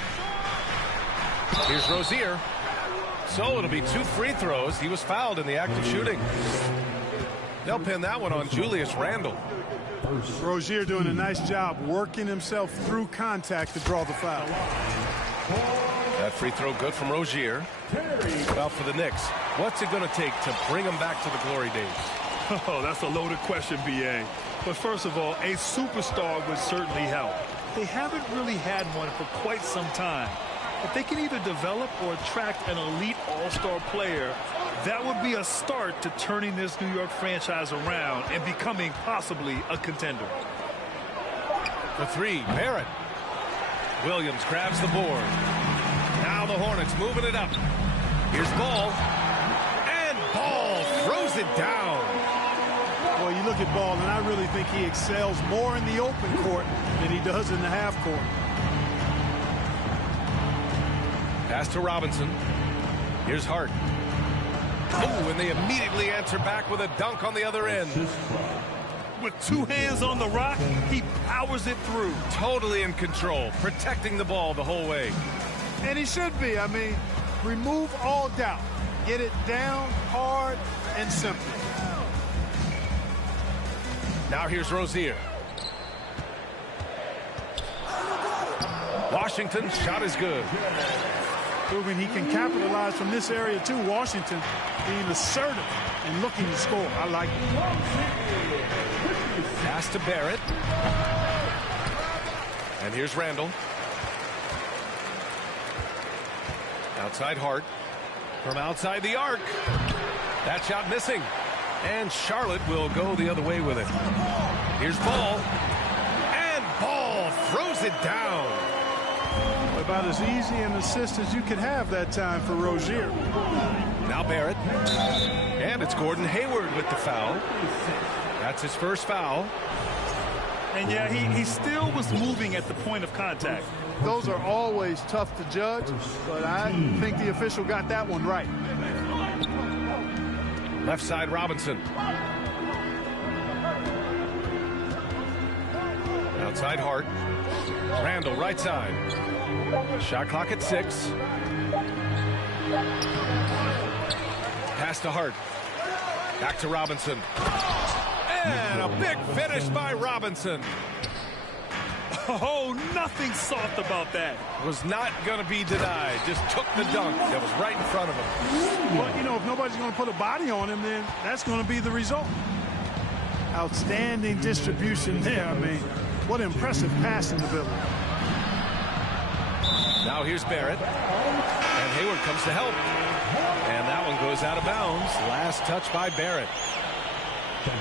Here's Rozier. So it'll be 2 free throws. He was fouled in the act of shooting. They'll pin that one on Julius Randle. Rozier doing a nice job working himself through contact to draw the foul. That free throw good from Rozier. Well, for the Knicks, what's it going to take to bring them back to the glory days? Oh, that's a loaded question, B.A. But first of all, a superstar would certainly help. They haven't really had one for quite some time. If they can either develop or attract an elite all-star player, that would be a start to turning this New York franchise around and becoming possibly a contender. For 3, Barrett. Williams grabs the board. Now the Hornets moving it up. Here's Ball. And Ball throws it down. Well, you look at Ball, and I really think he excels more in the open court than he does in the half court. Pass to Robinson. Here's Hart. Oh, and they immediately answer back with a dunk on the other end. With 2 hands on the rock, he powers it through. Totally in control, protecting the ball the whole way. And he should be. I mean, remove all doubt. Get it down hard and simple. Now here's Rozier. Washington's shot is good. Proving he can capitalize from this area too. Washington being assertive and looking to score. I like it. Pass to Barrett. And here's Randle. Outside Hart. From outside the arc. That shot missing. And Charlotte will go the other way with it. Here's Ball. And Ball throws it down. About as easy an assist as you could have that time for Rozier. Now Barrett. And it's Gordon Hayward with the foul. That's his first foul. And yeah, he still was moving at the point of contact. Those are always tough to judge, but I think the official got that one right. Left side Robinson. Outside Hart. Randle right side. Shot clock at 6. Pass to Hart. Back to Robinson. And a big finish by Robinson. Oh, nothing soft about that. Was not going to be denied. Just took the dunk that was right in front of him. But, you know, if nobody's going to put a body on him, then that's going to be the result. Outstanding distribution there. I mean, what impressive passing ability. Now here's Barrett. And Hayward comes to help. And that one goes out of bounds. Last touch by Barrett.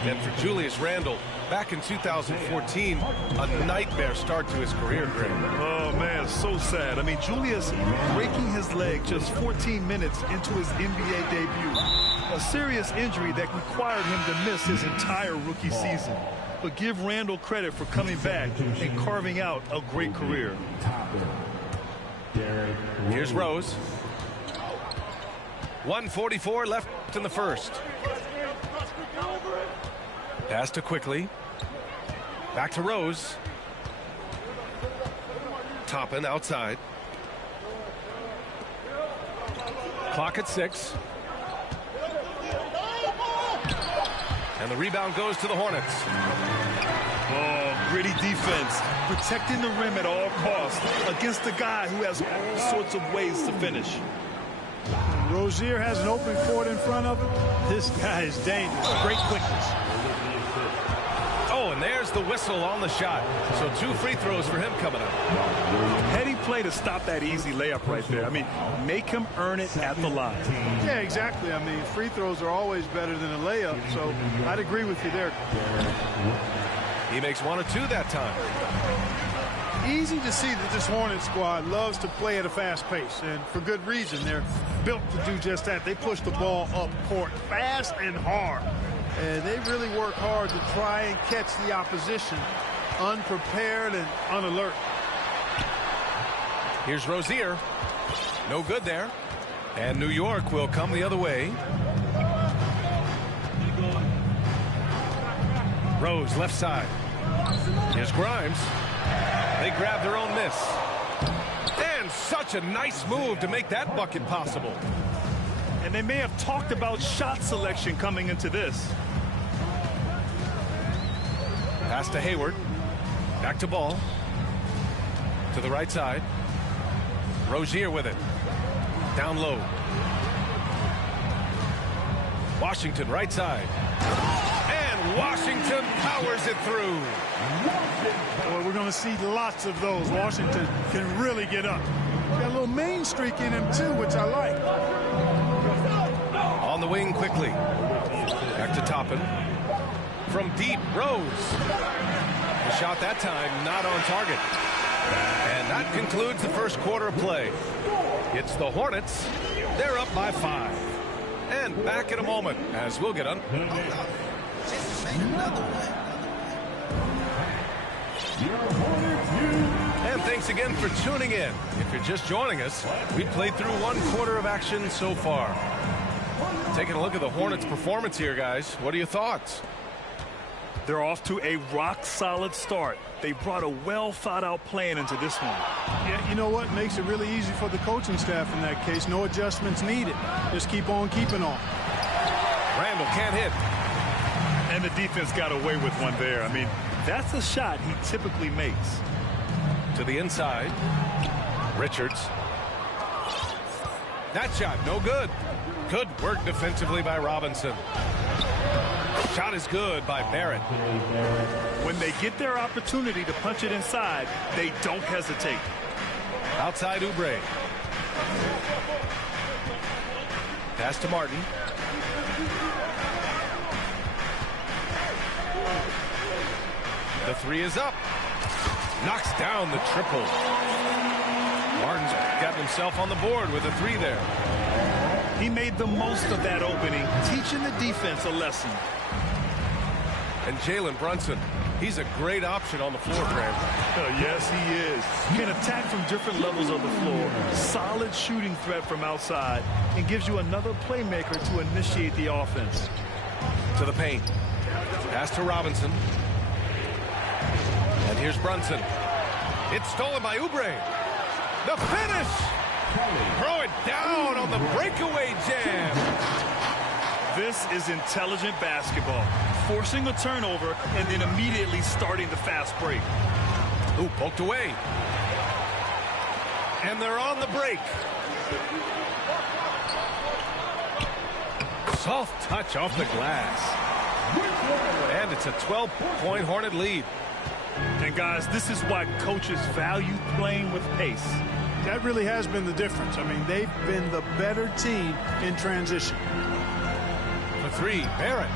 And for Julius Randle, back in 2014, a nightmare start to his career, Greg. Oh, man, so sad. I mean, Julius breaking his leg just 14 minutes into his NBA debut. A serious injury that required him to miss his entire rookie season. But give Randle credit for coming back and carving out a great career. Here's Rose. 1:44 left in the first. Pass to Quickly. Back to Rose. Toppin outside. Clock at 6. And the rebound goes to the Hornets. Oh, gritty defense. Protecting the rim at all costs against a guy who has all sorts of ways to finish. Rozier has an open court in front of him. This guy is dangerous. Great quickness. the whistle on the shot. So 2 free throws for him coming up. Heady play to stop that easy layup right there. I mean, make him earn it at the line. Yeah, exactly. I mean, free throws are always better than a layup, so I'd agree with you there. He makes 1 or 2 that time. Easy to see that this Hornets squad loves to play at a fast pace, and for good reason. They're built to do just that. They push the ball up court fast and hard, and they really work hard to try and catch the opposition unprepared and unalert. Here's Rozier. No good there. And New York will come the other way. Rose, left side. Here's Grimes. They grab their own miss. And such a nice move to make that bucket possible. And they may have talked about shot selection coming into this. Pass to Hayward. Back to Ball. To the right side. Rozier with it. Down low. Washington, right side. And Washington powers it through. Boy, we're going to see lots of those. Washington can really get up. Got a little main streak in him, too, which I like. On the wing quickly. Back to Toppin. From deep, Rose. The shot that time not on target. And that concludes the first quarter of play. It's the Hornets. They're up by 5. And back in a moment as we'll get on. And thanks again for tuning in. If you're just joining us, we played through 1 quarter of action so far. Taking a look at the Hornets' performance here, guys. What are your thoughts? They're off to a rock-solid start. They brought a well-thought-out plan into this one. Yeah, you know what? Makes it really easy for the coaching staff in that case. No adjustments needed. Just keep on keeping on. Randall can't hit. And the defense got away with one there. I mean, that's a shot he typically makes. To the inside. Richards. That shot, no good. Good work defensively by Robinson. Shot is good by Barrett. When they get their opportunity to punch it inside, they don't hesitate. Outside Oubre. Pass to Martin. The 3 is up. Knocks down the triple. Martin's got himself on the board with a 3 there. He made the most of that opening, teaching the defense a lesson. And Jalen Brunson, he's a great option on the floor, Graham. Yes, he is. Can attack from different levels of the floor. Solid shooting threat from outside and gives you another playmaker to initiate the offense. To the paint. Pass to Robinson. And here's Brunson. It's stolen by Oubre. The finish! Throw it down on the breakaway jam. This is intelligent basketball. Forcing a turnover and then immediately starting the fast break. Ooh, poked away. And they're on the break. Soft touch off the glass. And it's a 12-point Hornet lead. And guys, this is why coaches value playing with pace. That really has been the difference. I mean, they've been the better team in transition. The 3, Barrett.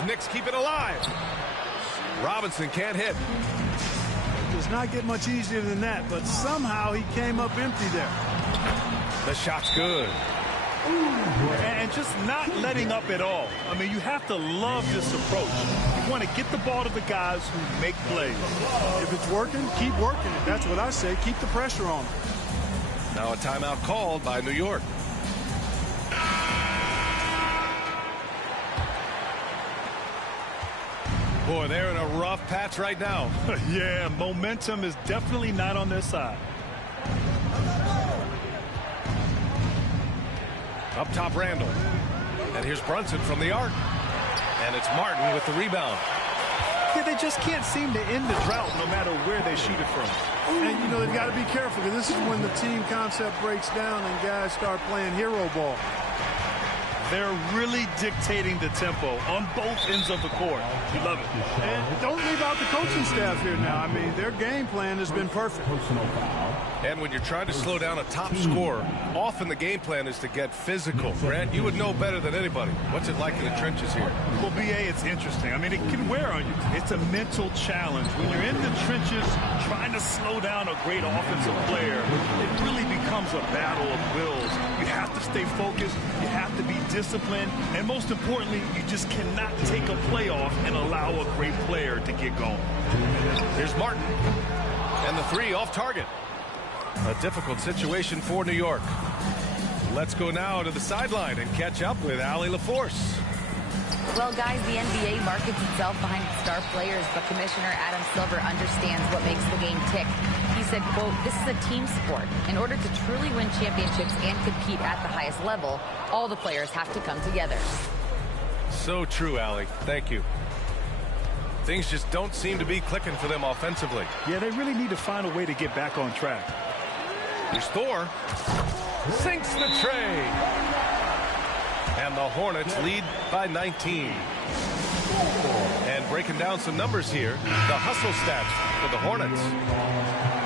The Knicks keep it alive. Robinson can't hit. Does not get much easier than that, but somehow he came up empty there. The shot's good. And just not letting up at all. I mean, you have to love this approach. You want to get the ball to the guys who make plays. If it's working, keep working it. That's what I say. Keep the pressure on them. Now a timeout called by New York. Boy, they're in a rough patch right now. Yeah, momentum is definitely not on their side. Up top, Randall. And here's Brunson from the arc. And it's Martin with the rebound. Yeah, they just can't seem to end the drought no matter where they shoot it from. And, you know, they've got to be careful because this is when the team concept breaks down and guys start playing hero ball. They're really dictating the tempo on both ends of the court. You love it. And don't leave out the coaching staff here now. I mean, their game plan has been perfect. And when you're trying to slow down a top scorer, often the game plan is to get physical. Grant, you would know better than anybody. What's it like in the trenches here? Well, BA, it's interesting. I mean, it can wear on you. It's a mental challenge. When you're in the trenches trying to slow down a great offensive player, it really becomes a battle of wills. You have to stay focused. You have to be disciplined. And most importantly, you just cannot take a play off and allow a great player to get going. Here's Martin. And the three off target. A difficult situation for New York. Let's go now to the sideline and catch up with Allie LaForce. Well, guys, the NBA markets itself behind its star players, but Commissioner Adam Silver understands what makes the game tick. He said, quote, "This is a team sport. In order to truly win championships and compete at the highest level, all the players have to come together." So true, Allie. Thank you. Things just don't seem to be clicking for them offensively. Yeah, they really need to find a way to get back on track. Here's Thor. Sinks the tray. And the Hornets lead by 19. And breaking down some numbers here, the hustle stats for the Hornets.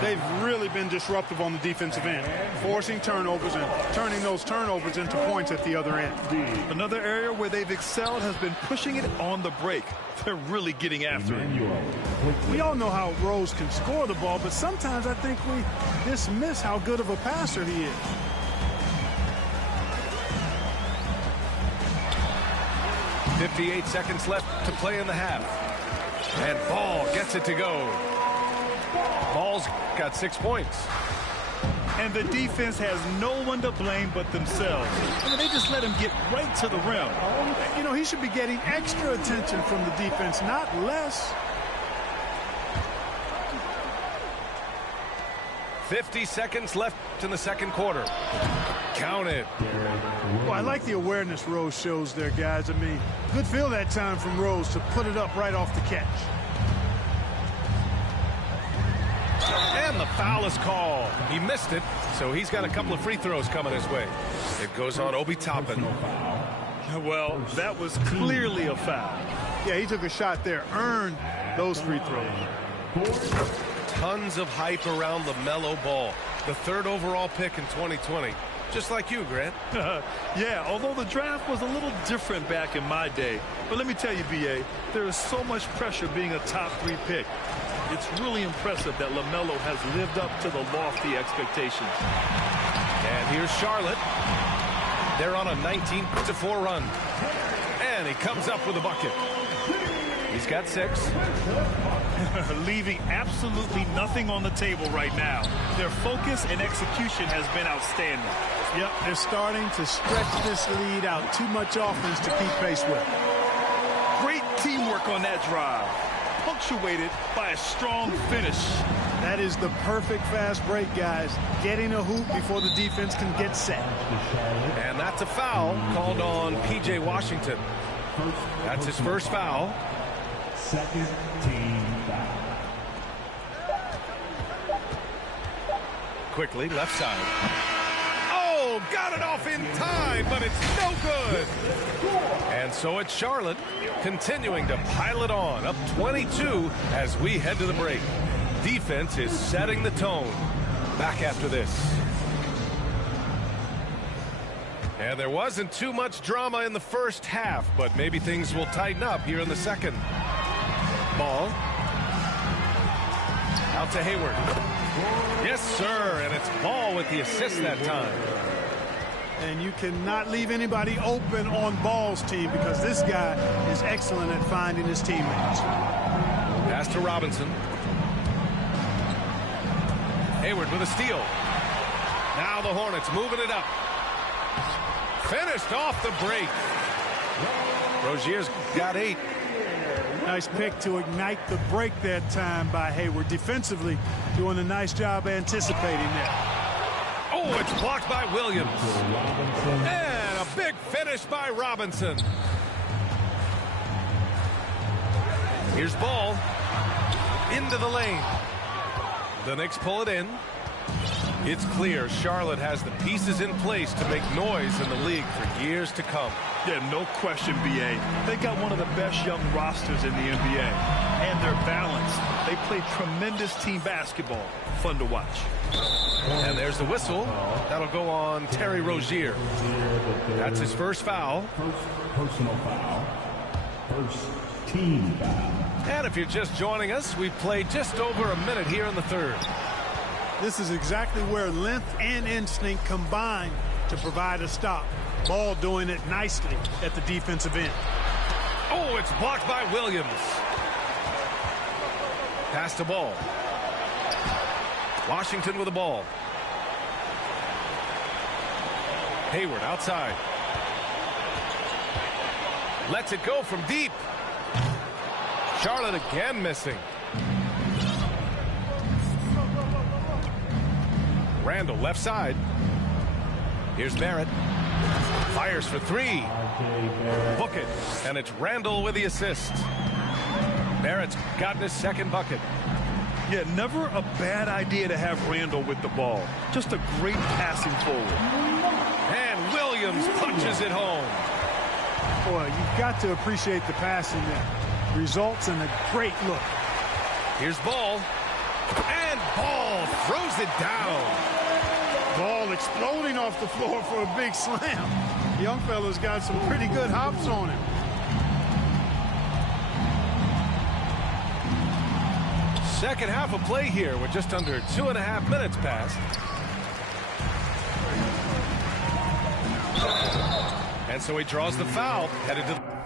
They've really been disruptive on the defensive end, forcing turnovers and turning those turnovers into points at the other end. Another area where they've excelled has been pushing it on the break. They're really getting after it. We all know how Rose can score the ball, but sometimes I think we dismiss how good of a passer he is. .58 seconds left to play in the half. And Ball gets it to go. Ball's got 6 points. And the defense has no one to blame but themselves. I mean, they just let him get right to the rim. You know, he should be getting extra attention from the defense, not less. 50 seconds left in the second quarter. Count it. Well, I like the awareness Rose shows there, guys. I mean, good feel that time from Rose to put it up right off the catch. And the foul is called. He missed it, so he's got a couple of free throws coming his way. It goes on Obi Toppin. Well, that was clearly a foul. Yeah, he took a shot there, earned those free throws. Tons of hype around LaMelo Ball, the 3rd overall pick in 2020. Just like you, Grant. Yeah, although the draft was a little different back in my day. But let me tell you, B.A., there is so much pressure being a top 3 pick. It's really impressive that LaMelo has lived up to the lofty expectations. And here's Charlotte. They're on a 19-4 run. And he comes up with a bucket. He's got 6. Leaving absolutely nothing on the table right now. Their focus and execution has been outstanding. Yep, they're starting to stretch this lead out. Too much offense to keep pace with. Great teamwork on that drive, punctuated by a strong finish. That is the perfect fast break, guys. Getting a hoop before the defense can get set. And that's a foul called on P.J. Washington. That's his first foul. Second team foul. Quickly, left side. Oh, got it off in time, but it's no good. And so it's Charlotte continuing to pile it on, up 22 as we head to the break. Defense is setting the tone. Back after this. And there wasn't too much drama in the first half, but maybe things will tighten up here in the second. Ball. Out to Hayward. Yes, sir, and it's Ball with the assist that time. And you cannot leave anybody open on Ball's team because this guy is excellent at finding his teammates. Pass to Robinson. Hayward with a steal. Now the Hornets moving it up. Finished off the break. Rozier's got 8. Nice pick to ignite the break that time by Hayward. Defensively, doing a nice job anticipating that. Oh, it's blocked by Williams. And a big finish by Robinson. Here's Ball. Into the lane. The Knicks pull it in. It's clear Charlotte has the pieces in place to make noise in the league for years to come. Yeah, no question, B.A. They got one of the best young rosters in the NBA. And they're balanced. They play tremendous team basketball. Fun to watch. And there's the whistle. That'll go on Terry Rozier. That's his first foul. First personal foul. First team foul. And if you're just joining us, we've played just over a minute here in the third. This is exactly where length and instinct combine to provide a stop. Ball doing it nicely at the defensive end. Oh, it's blocked by Williams. Pass the ball. Washington with the ball. Hayward outside. Lets it go from deep. Charlotte again missing. Randall left side. Here's Barrett. Fires for three. Book it. And it's Randall with the assist. Barrett's gotten his second bucket. Yeah, never a bad idea to have Randall with the ball. Just a great passing forward. And Williams punches it home. Boy, you've got to appreciate the passing there. Results in a great look. Here's Ball. And Ball throws it down. Ball exploding off the floor for a big slam. Young fella's got some pretty good hops on him. Second half of play here with just under 2.5 minutes passed. And so he draws the foul, headed to the...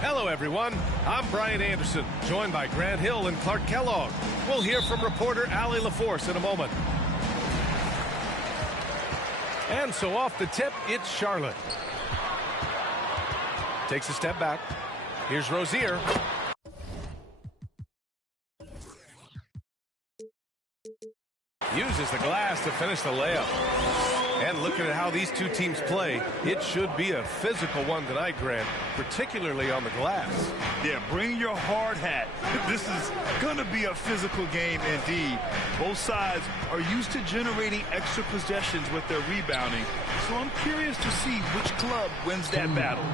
Hello, everyone. I'm Brian Anderson, joined by Grant Hill and Clark Kellogg. We'll hear from reporter Allie LaForce in a moment. And so off the tip, it's Charlotte. Takes a step back. Here's Rozier. Uses the glass to finish the layup. And looking at how these two teams play, it should be a physical one tonight, Grant, particularly on the glass. Yeah, bring your hard hat. This is going to be a physical game indeed. Both sides are used to generating extra possessions with their rebounding, so I'm curious to see which club wins that battle.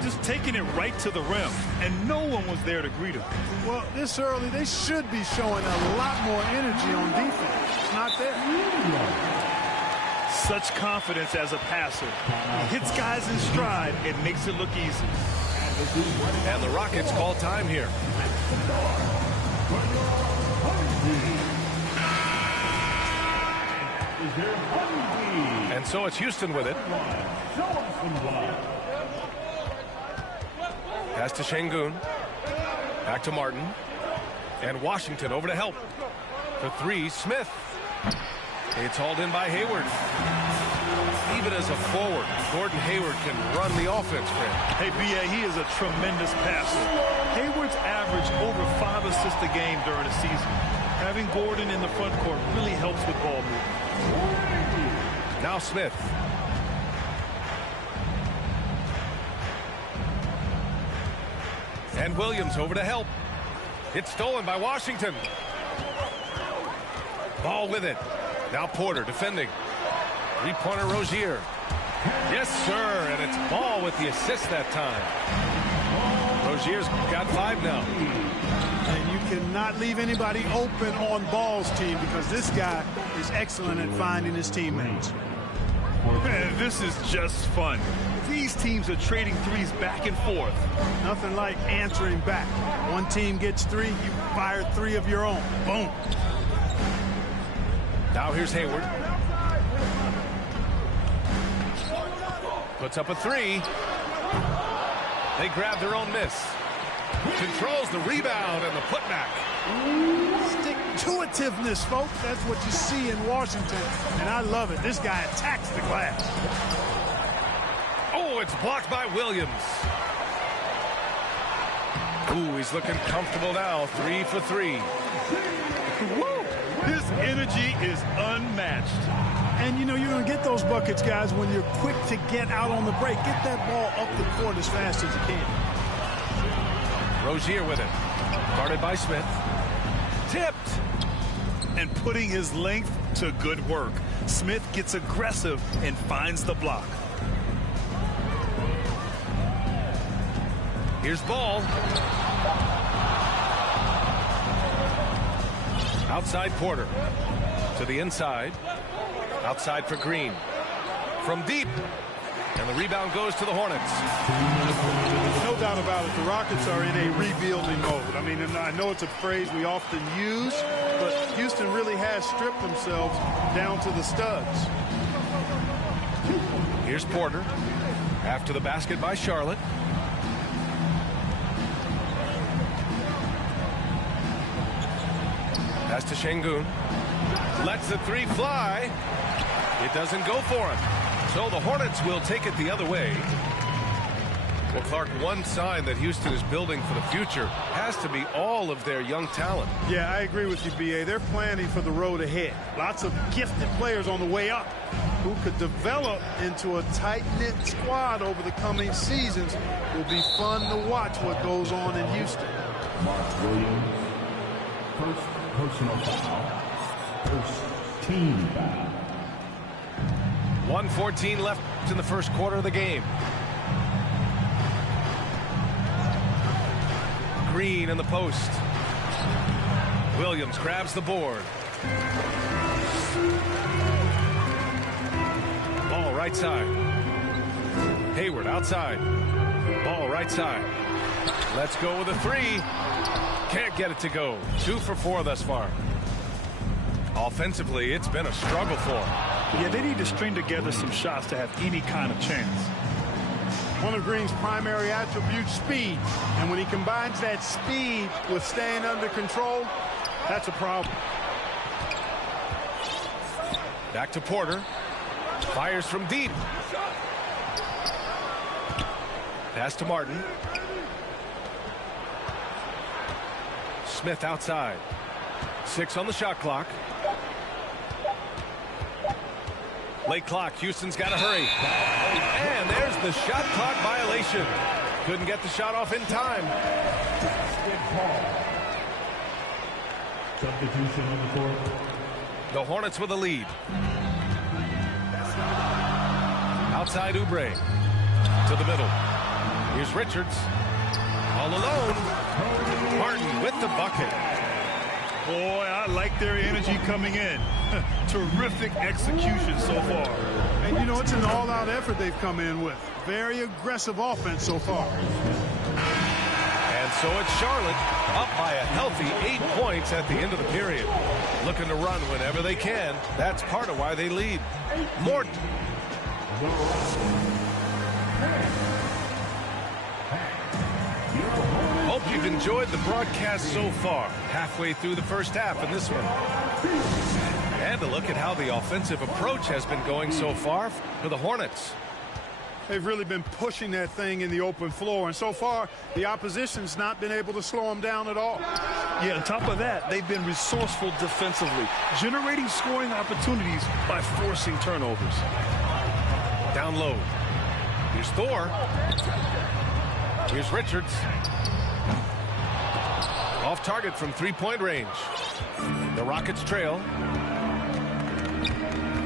Just taking it right to the rim, and no one was there to greet him. Well, this early, they should be showing a lot more energy on defense. It's not there. Such confidence as a passer. He hits guys in stride and makes it look easy. And the Rockets call time here. And so it's Houston with it. Pass to Şengün. Back to Martin. And Washington over to help. For three, Smith. It's hauled in by Hayward. Even as a forward, Gordon Hayward can run the offense for him. Hey, B.A., he is a tremendous passer. Hayward's averaged over 5 assists a game during the season. Having Gordon in the front court really helps with ball movement. Now Smith. And Williams over to help. It's stolen by Washington. Ball with it. Now Porter defending. Three-pointer Rozier. Yes, sir. And it's Ball with the assist that time. Rozier's got 5 now. And you cannot leave anybody open on Ball's team because this guy is excellent at finding his teammates. Man, this is just fun. These teams are trading threes back and forth. Nothing like answering back. One team gets 3, you fire 3 of your own. Boom. Now here's Hayward. Puts up a 3. They grab their own miss. Controls the rebound and the putback. Stick-to-itiveness, folks. That's what you see in Washington, and I love it. This guy attacks the glass. Oh, it's blocked by Williams. Ooh, he's looking comfortable now. 3 for 3. Woo! His energy is unmatched. And, you know, you're going to get those buckets, guys, when you're quick to get out on the break. Get that ball up the court as fast as you can. Rozier with it. Guarded by Smith. Tipped. And putting his length to good work. Smith gets aggressive and finds the block. Here's Ball. Outside Porter. To the inside. Outside for Green. From deep. And the rebound goes to the Hornets. No doubt about it. The Rockets are in a rebuilding mode. I mean, and I know it's a phrase we often use, but Houston really has stripped themselves down to the studs. Here's Porter. After the basket by Charlotte. Pass to Şengün. Lets the 3 fly. It doesn't go for him. So the Hornets will take it the other way. Well, Clark, one sign that Houston is building for the future has to be all of their young talent. Yeah, I agree with you, B.A. They're planning for the road ahead. Lots of gifted players on the way up who could develop into a tight-knit squad over the coming seasons. It will be fun to watch what goes on in Houston. Mark Williams, first personal foul, first team foul. 1:14 left in the first quarter of the game. Green in the post. Williams grabs the board. Ball right side. Hayward outside. Ball right side. Let's go with a 3. Can't get it to go. 2 for 4 thus far. Offensively, it's been a struggle for them. Yeah, they need to string together some shots to have any kind of chance. One of Green's primary attributes, speed. And when he combines that speed with staying under control, that's a problem. Back to Porter. Fires from deep. Pass to Martin. Smith outside. 6 on the shot clock. Late clock. Houston's got to hurry. And there's the shot clock violation. Couldn't get the shot off in time. Substitution on the court. The Hornets with a lead. Outside Oubre. To the middle. Here's Richards. All alone. Martin with the bucket. Boy, I like their energy coming in. Terrific execution so far. And, you know, it's an all-out effort they've come in with. Very aggressive offense so far. And so it's Charlotte up by a healthy 8 points at the end of the period. Looking to run whenever they can. That's part of why they lead. Morton. Hope you've enjoyed the broadcast so far. Halfway through the first half in this one. And a look at how the offensive approach has been going so far for the Hornets. They've really been pushing that thing in the open floor, and so far the opposition's not been able to slow them down at all. Yeah, on top of that, they've been resourceful defensively, generating scoring opportunities by forcing turnovers. Down low. Here's Thor. Here's Richards. Off target from three-point range. The Rockets trail.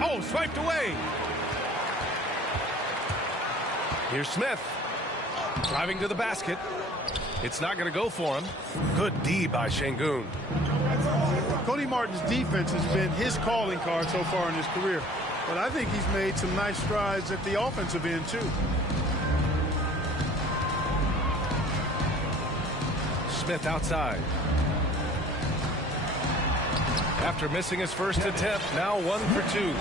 Oh, swiped away. Here's Smith. Driving to the basket. It's not going to go for him. Good D by Şengün. Cody Martin's defense has been his calling card so far in his career. But I think he's made some nice strides at the offensive end, too. Smith outside. After missing his first attempt, now 1 for 2.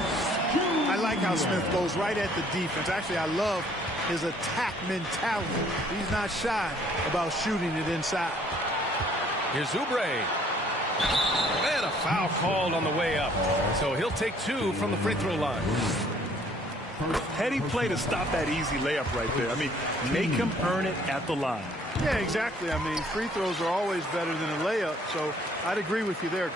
I like how Smith goes right at the defense. Actually, I love his attack mentality. He's not shy about shooting it inside. Here's Oubre. And a foul called on the way up. So he'll take 2 from the free throw line. Heady play to stop that easy layup right there. I mean, make him earn it at the line. Yeah, exactly. I mean, free throws are always better than a layup, so I'd agree with you there.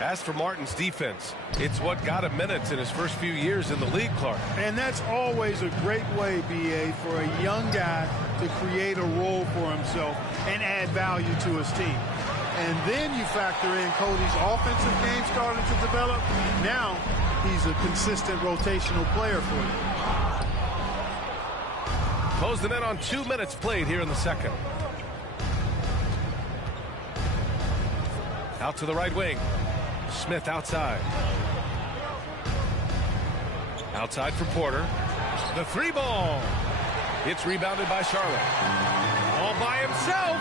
As for Martin's defense, it's what got him minutes in his first few years in the league, Clark. And that's always a great way, B.A., for a young guy to create a role for himself and add value to his team. And then you factor in Cody's offensive game starting to develop. Now he's a consistent rotational player for you. Closing in on 2 minutes played here in the second. Out to the right wing. Smith outside. Outside for Porter. The 3 ball. It's rebounded by Charlotte. All by himself.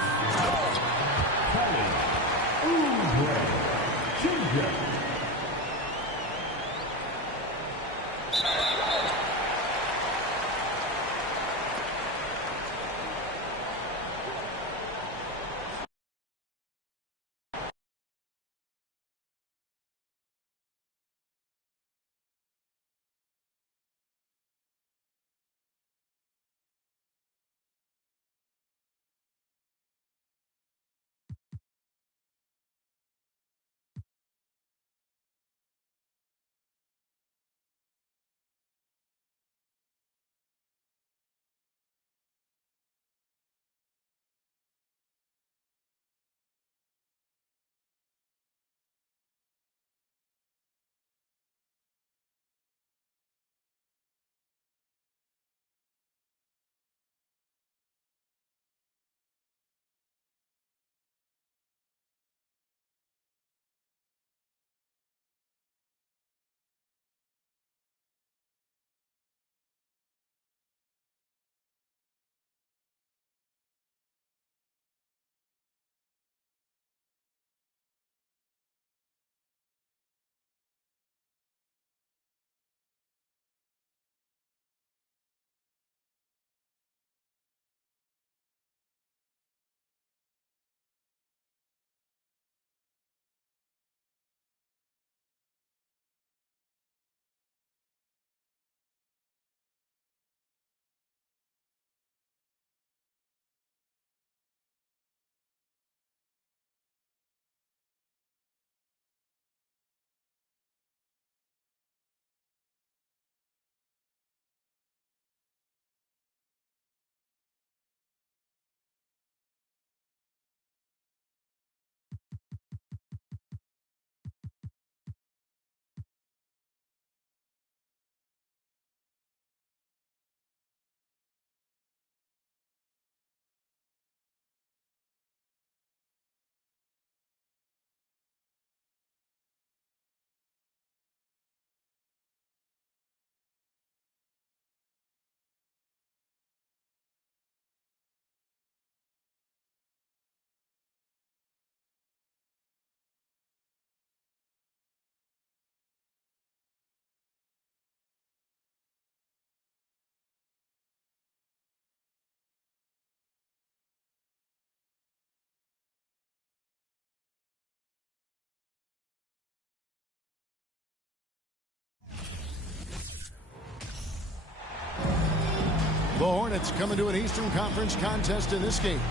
Hornets coming to an Eastern Conference contest in this game.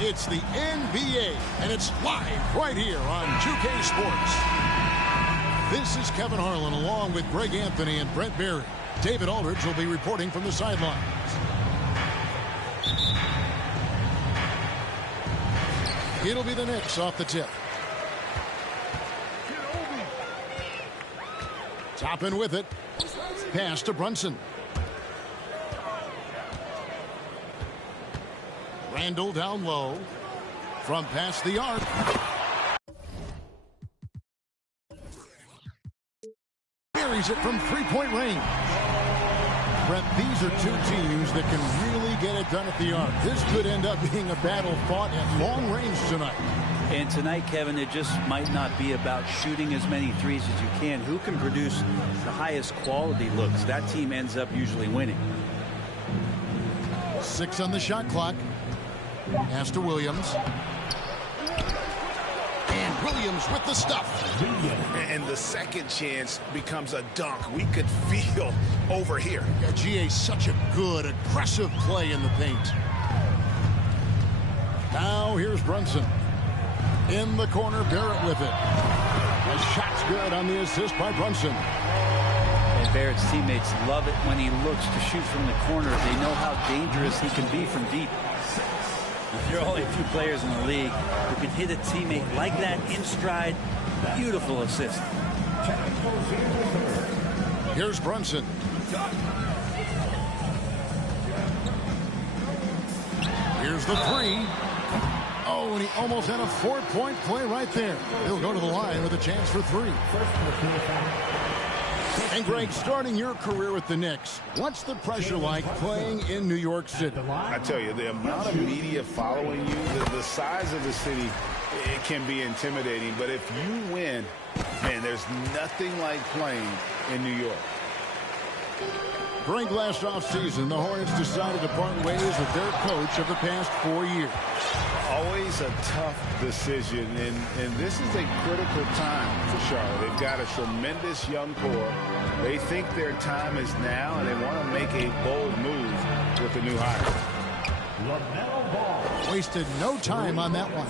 It's the NBA, and it's live right here on 2K Sports. This is Kevin Harlan along with Greg Anthony and Brent Barry. David Aldridge will be reporting from the sidelines. It'll be the Knicks off the tip. Toppin with it. Pass to Brunson. Randall down low. From past the arc. Buries it from three-point range. Brett, these are two teams that can really get it done at the arc. This could end up being a battle fought at long range tonight. And tonight, Kevin, it just might not be about shooting as many threes as you can. Who can produce the highest quality looks? That team ends up usually winning. 6 on the shot clock. Pass to Williams. And Williams with the stuff. And the second chance becomes a dunk. We could feel over here. Yeah, GA, such a good, aggressive play in the paint. Now here's Brunson. In the corner, Barrett with it. The shot's good on the assist by Brunson. And Barrett's teammates love it when he looks to shoot from the corner. They know how dangerous he can be from deep. There are only a few players in the league who can hit a teammate like that in stride. Beautiful assist. Here's Brunson. Here's the three. Oh, and he almost had a 4-point play right there. He'll go to the line with a chance for 3. And Greg, starting your career with the Knicks, what's the pressure like playing in New York City? I tell you, the amount of media following you, the size of the city, it can be intimidating. But if you win, man, there's nothing like playing in New York. Greg, last offseason, the Hornets decided to part ways with their coach of the past 4 years. Always a tough decision, and this is a critical time for Charlotte. They've got a tremendous young core. They think their time is now, and they want to make a bold move with the new hire. LaMelo Ball. Wasted no time on that one.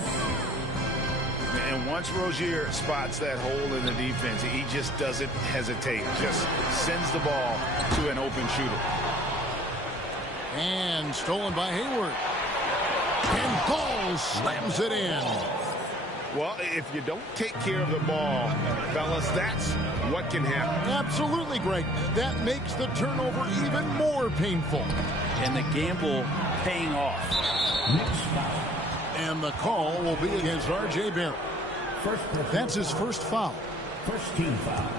And once Rozier spots that hole in the defense, he just doesn't hesitate. Just sends the ball to an open shooter. And stolen by Hayward. And Ball slams it in. Well, if you don't take care of the ball, fellas, that's what can happen. Absolutely, Greg. That makes the turnover even more painful. And the gamble paying off. And the call will be against R.J. Barrett. That's his first foul. First team foul.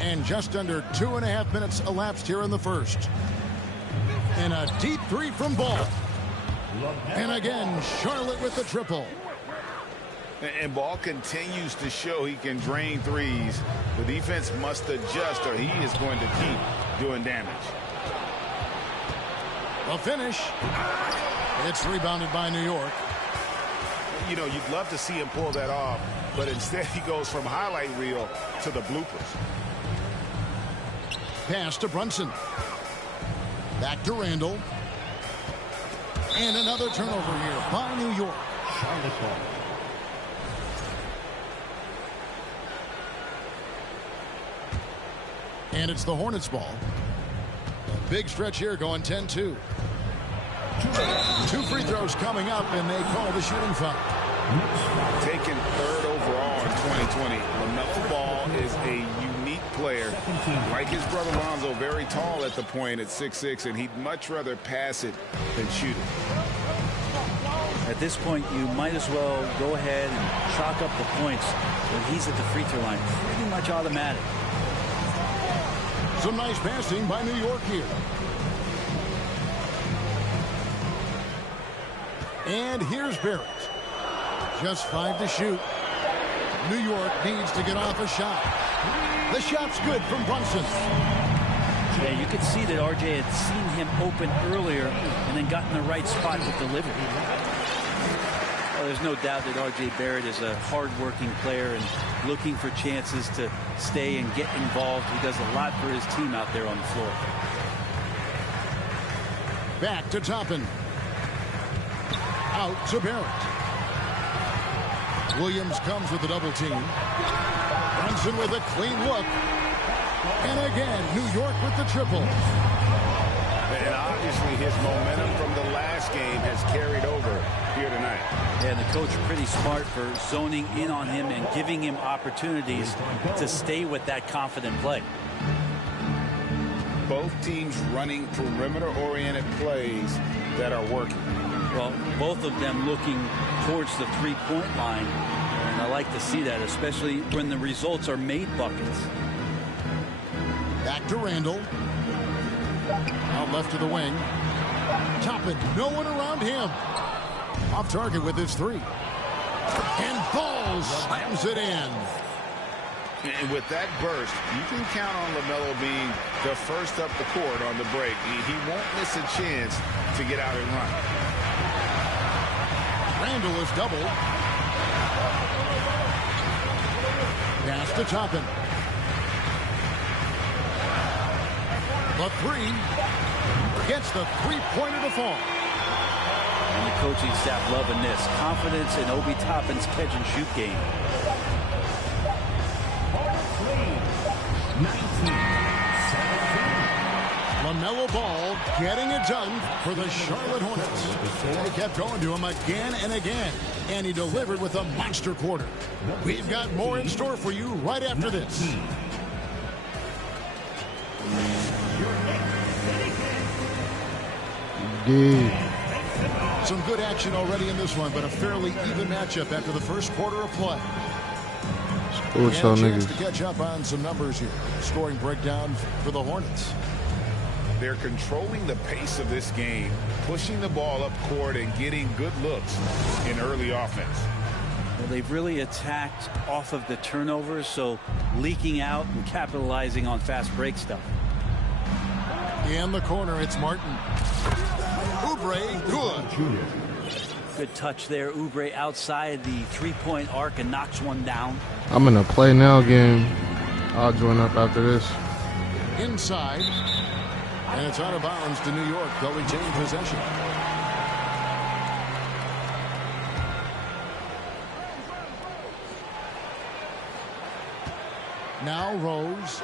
And just under 2.5 minutes elapsed here in the first. And a deep three from Ball. And again, Charlotte with the triple. And Ball continues to show he can drain threes. The defense must adjust or he is going to keep doing damage. The finish. It's rebounded by New York. You know, you'd love to see him pull that off, but instead he goes from highlight reel to the bloopers. Pass to Brunson. Back to Randall. And another turnover here by New York. Charlotte ball. And it's the Hornets ball. A big stretch here going 10-2. 2 free throws coming up, and they call the shooting foul. Taken 3rd overall in 2020. LaMelo Ball is a unique player. Like his brother Lonzo, very tall at the point at 6'6", and he'd much rather pass it than shoot it. At this point, you might as well go ahead and chalk up the points when he's at the free throw line. Pretty much automatic. Some nice passing by New York here. And here's Barrett. Just 5 to shoot. New York needs to get off a shot. The shot's good from Brunson. Yeah, you could see that RJ had seen him open earlier and then gotten the right spot to deliver. Well, there's no doubt that R.J. Barrett is a hard-working player and looking for chances to stay and get involved. He does a lot for his team out there on the floor. Back to Toppin. Out to Barrett. Williams comes with a double team. Brunson with a clean look. And again, New York with the triple. And obviously his momentum from the last game has carried over here tonight. Yeah, the coach pretty smart for zoning in on him and giving him opportunities to stay with that confident play. Both teams running perimeter-oriented plays that are working. Well, both of them looking towards the three-point line. And I like to see that, especially when the results are made buckets. Back to Randall. Out left to the wing. Toppin, no one around him. Off target with his three. And Ball slams it in. And with that burst, you can count on LaMelo being the first up the court on the break. He won't miss a chance to get out and run. Randall is doubled. Pass to Toppin. The three gets the three-pointer to fall. And the coaching staff loving this. Confidence in Obi Toppin's catch-and-shoot game. 19, LaMelo Ball getting it done for the Charlotte Hornets. They kept going to him again and again, and he delivered with a monster quarter. We've got more in store for you right after this. Some good action already in this one, but a fairly even matchup after the first quarter of play. And a chance to catch up on some numbers here. Scoring breakdown for the Hornets. They're controlling the pace of this game, pushing the ball up court and getting good looks in early offense. Well, they've really attacked off of the turnovers, so leaking out and capitalizing on fast break stuff. In the corner, it's Martin. Oubre, good. Good touch there. Oubre outside the three-point arc and knocks one down. I'm in a play now game. I'll join up after this. Inside. And it's out of bounds to New York. They'll retain possession. Now Rose.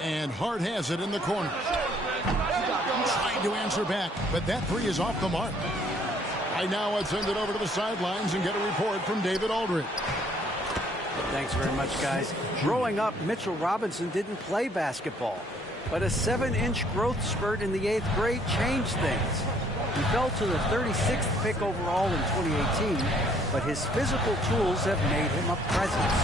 And Hart has it in the corner. Trying to answer back, but that three is off the mark. Right now, let's send it over to the sidelines and get a report from David Aldridge. Thanks very much, guys. Growing up, Mitchell Robinson didn't play basketball, but a 7-inch growth spurt in the 8th grade changed things. He fell to the 36th pick overall in 2018, but his physical tools have made him a presence.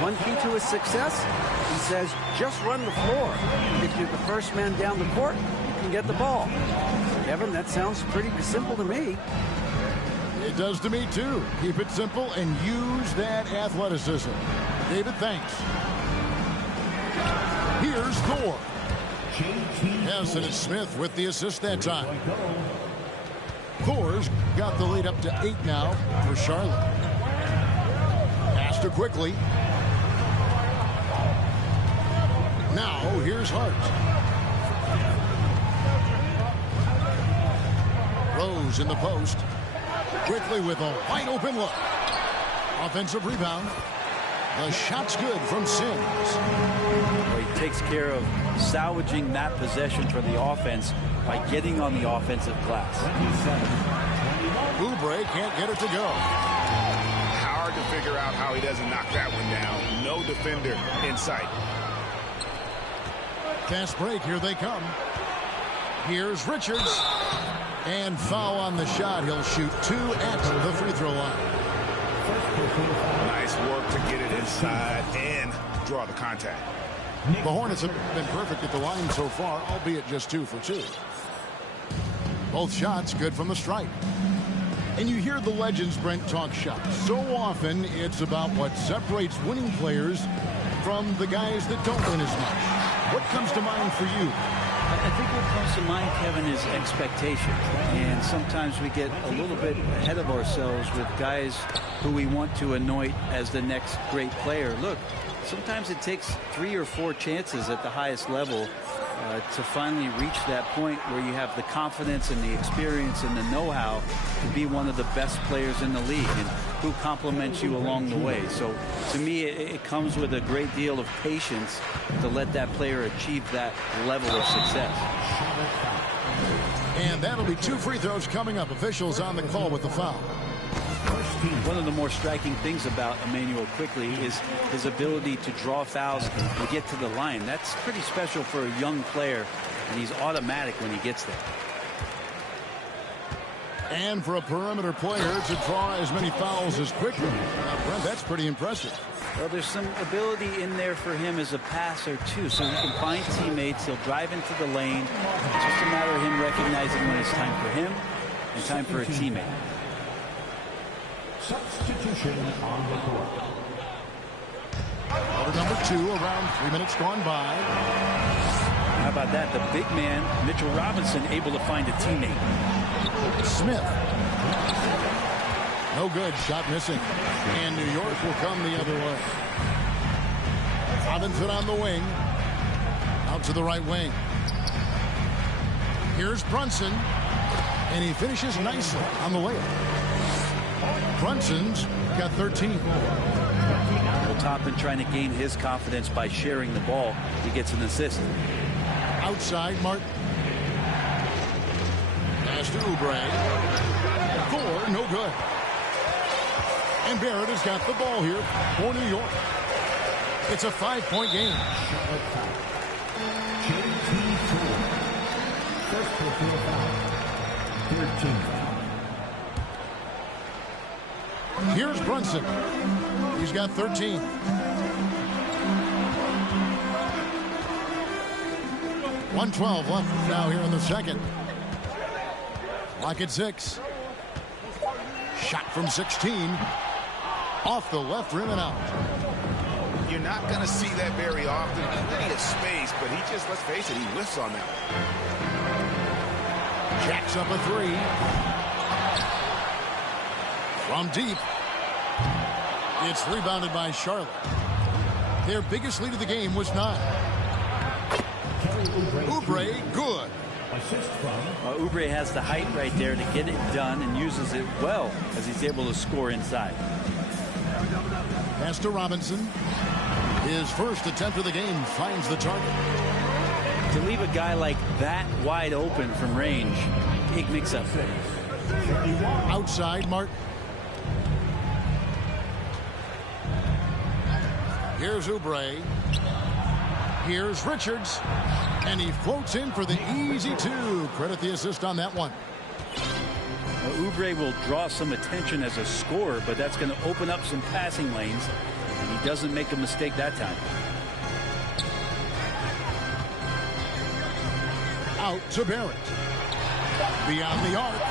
One key to his success, he says, just run the floor. If you're the first man down the court, you can get the ball. Kevin, that sounds pretty simple to me. It does to me, too. Keep it simple and use that athleticism. David, thanks. Here's Thor. Yes, and it's Smith with the assist that time. Thor's got the lead up to 8 now for Charlotte. Pass to quickly. Now, here's Hart. Rose in the post. Quickly with a wide open look. Offensive rebound. The shot's good from Sims. Well, he takes care of salvaging that possession for the offense by getting on the offensive glass. Oubre can't get it to go. Hard to figure out how he doesn't knock that one down. No defender in sight. Fast break, here they come. Here's Richards. And foul on the shot. He'll shoot 2 at the free throw line. Nice work to get it inside and draw the contact. The Hornets have been perfect at the line so far, albeit just 2 for 2. Both shots good from the stripe. And you hear the legends, Brent, talk shots. So often it's about what separates winning players from the guys that don't win as much. What comes to mind for you? I think what comes to mind, Kevin, is expectation. And sometimes we get a little bit ahead of ourselves with guys who we want to anoint as the next great player. Look, sometimes it takes 3 or 4 chances at the highest level to finally reach that point where you have the confidence and the experience and the know-how to be one of the best players in the league, and who compliments you along the way. So to me, it comes with a great deal of patience to let that player achieve that level of success. And that'll be 2 free throws coming up. Officials on the call with the foul. One of the more striking things about Emmanuel Quickly is his ability to draw fouls and get to the line. That's pretty special for a young player, and he's automatic when he gets there. And for a perimeter player to draw as many fouls as Quickly, Brent, that's pretty impressive. Well, there's some ability in there for him as a passer, too, so he can find teammates. He'll drive into the lane. It's just a matter of him recognizing when it's time for him and time for a teammate. Substitution on the court. Quarter number 2, around 3 minutes gone by. How about that? The big man, Mitchell Robinson, able to find a teammate. Smith. No good. Shot missing. And New York will come the other way. Robinson on the wing. Out to the right wing. Here's Brunson. And he finishes nicely on the layup. Brunson's got 13. Well, Toppin trying to gain his confidence by sharing the ball. He gets an assist. Outside, Martin. Pass to Oubre. 4, no good. And Barrett has got the ball here for New York. It's a 5-point game. First personal foul. 13. Here's Brunson. He's got 13. .112 left now here in the second. Lock at 6. Shot from 16. Off the left rim and out. You're not going to see that very often. Plenty of space, but he just, let's face it, he whiffs on that. Jacks up a 3. From deep. It's rebounded by Charlotte. Their biggest lead of the game was 9. Oubre, good. Oubre has the height right there to get it done and uses it well as he's able to score inside. Pass to Robinson. His first attempt of the game finds the target. To leave a guy like that wide open from range, big mix-up. Outside, Martin. Here's Oubre. Here's Richards. And he floats in for the easy 2. Credit the assist on that one. Oubre will draw some attention as a scorer, but that's going to open up some passing lanes. And he doesn't make a mistake that time. Out to Barrett. Beyond the arc.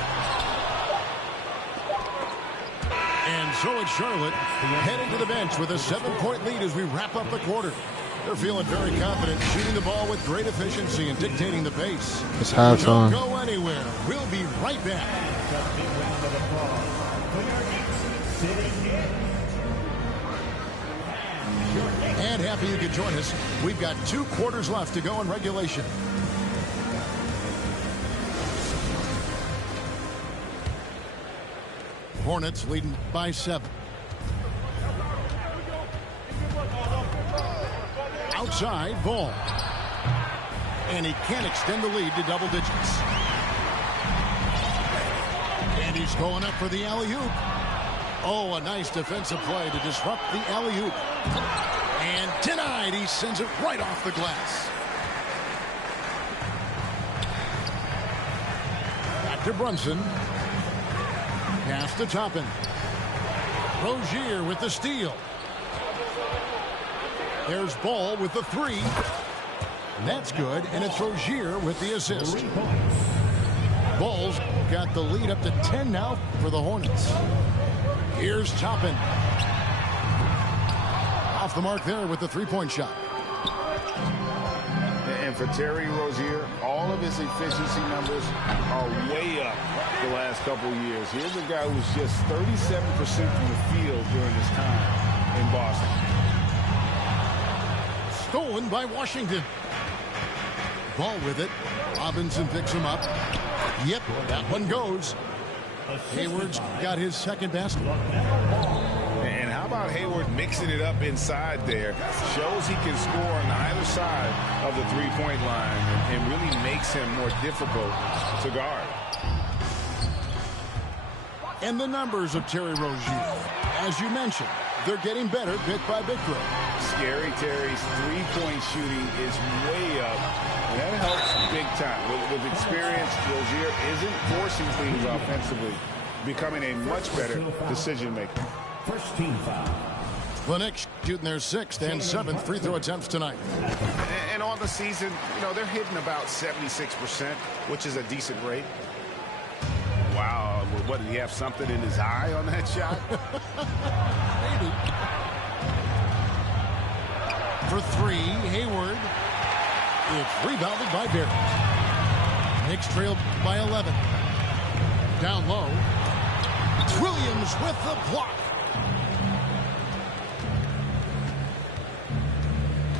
And so it's Charlotte heading to the bench with a 7-point lead as we wrap up the quarter. They're feeling very confident, shooting the ball with great efficiency and dictating the pace. It's halftime. Don't go anywhere. We'll be right back. And happy you could join us. We've got 2 quarters left to go in regulation. Hornets leading by 7. Outside, Ball. And he can't extend the lead to double digits. And he's going up for the alley-oop. Oh, a nice defensive play to disrupt the alley-oop. And denied. He sends it right off the glass. Back to Brunson. Pass to Toppin. Rozier with the steal. There's Ball with the 3. That's good, and it's Rozier with the assist. Ball's got the lead up to 10 now for the Hornets. Here's Toppin. Off the mark there with the 3-point shot. And And for Terry Rozier, all of his efficiency numbers are way up the last couple of years. Here's a guy who's just 37% from the field during his time in Boston. Stolen by Washington. Ball with it. Robinson picks him up. Yep, that one goes. Hayward's got his second basket. And how about Hayward mixing it up inside there? Shows he can score on either side of the three-point line and really makes him more difficult to guard. And the numbers of Terry Rozier, as you mentioned, they're getting better bit by bit. Scary Terry's three-point shooting is way up, and that helps big time. With experience, Rozier isn't forcing things offensively, becoming a much better decision maker. First team foul. The Knicks shooting their 6th and 7th free throw attempts tonight. And on the season, you know, they're hitting about 76%, which is a decent rate. Wow, what, did he have something in his eye on that shot? Maybe. For 3, Hayward. It's rebounded by Barrett. Knicks trailed by 11. Down low. Williams with the block.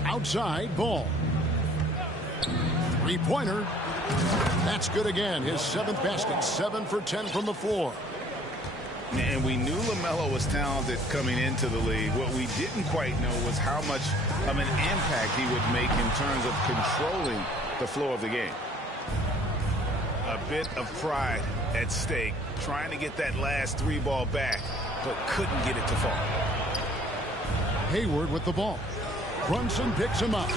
Outside ball. Three-pointer. That's good again. His 7th basket. 7 for 10 from the floor. And we knew LaMelo was talented coming into the league. What we didn't quite know was how much of an impact he would make in terms of controlling the flow of the game. A bit of pride at stake, trying to get that last 3 ball back, but couldn't get it to fall. Hayward with the ball. Brunson picks him up.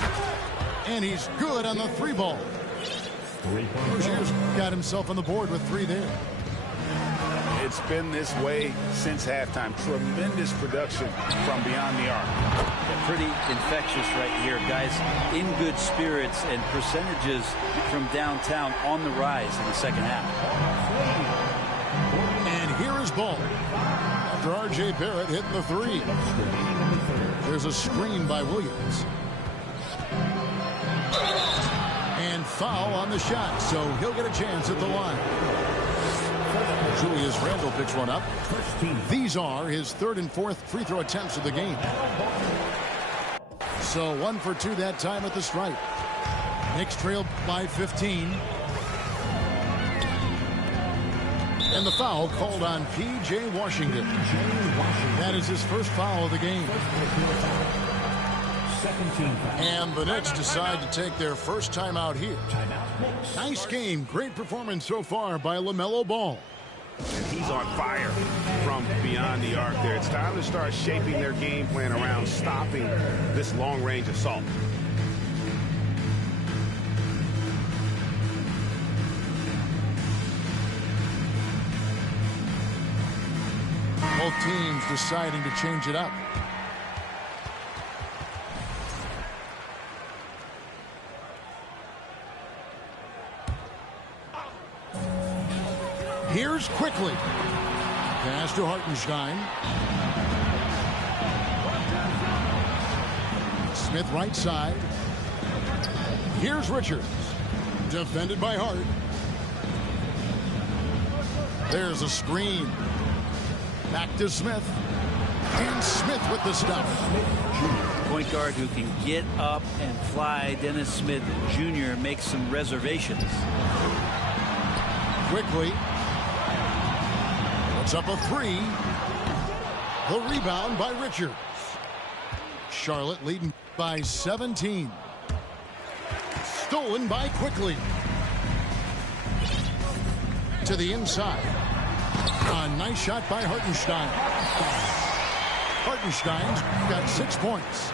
And he's good on the 3 ball. Rozier's got himself on the board with 3 there. It's been this way since halftime. Tremendous production from beyond the arc. Yeah, pretty infectious right here. Guys in good spirits and percentages from downtown on the rise in the second half. And here is ball. After R.J. Barrett hitting the 3. There's a screen by Williams. And foul on the shot, so he'll get a chance at the line. Julius Randle picks one up. These are his 3rd and 4th free throw attempts of the game. So 1 for 2 that time at the stripe. Knicks trailed by 15. And the foul called on P.J. Washington. That is his first foul of the game. And the Knicks decide to take their first time out here. Nice game. Great performance so far by LaMelo Ball. And he's on fire from beyond the arc there. It's time to start shaping their game plan around stopping this long-range assault. Both teams deciding to change it up. Here's quickly. Pass to Hartenstein. Smith right side. Here's Richards. Defended by Hart. There's a screen. Back to Smith. And Smith with the stop. Point guard who can get up and fly. Dennis Smith Jr. makes some reservations. Quickly. Puts up a 3. The rebound by Richards. Charlotte leading by 17. Stolen by Quickly. To the inside. A nice shot by Hartenstein. Hartenstein's got 6 points.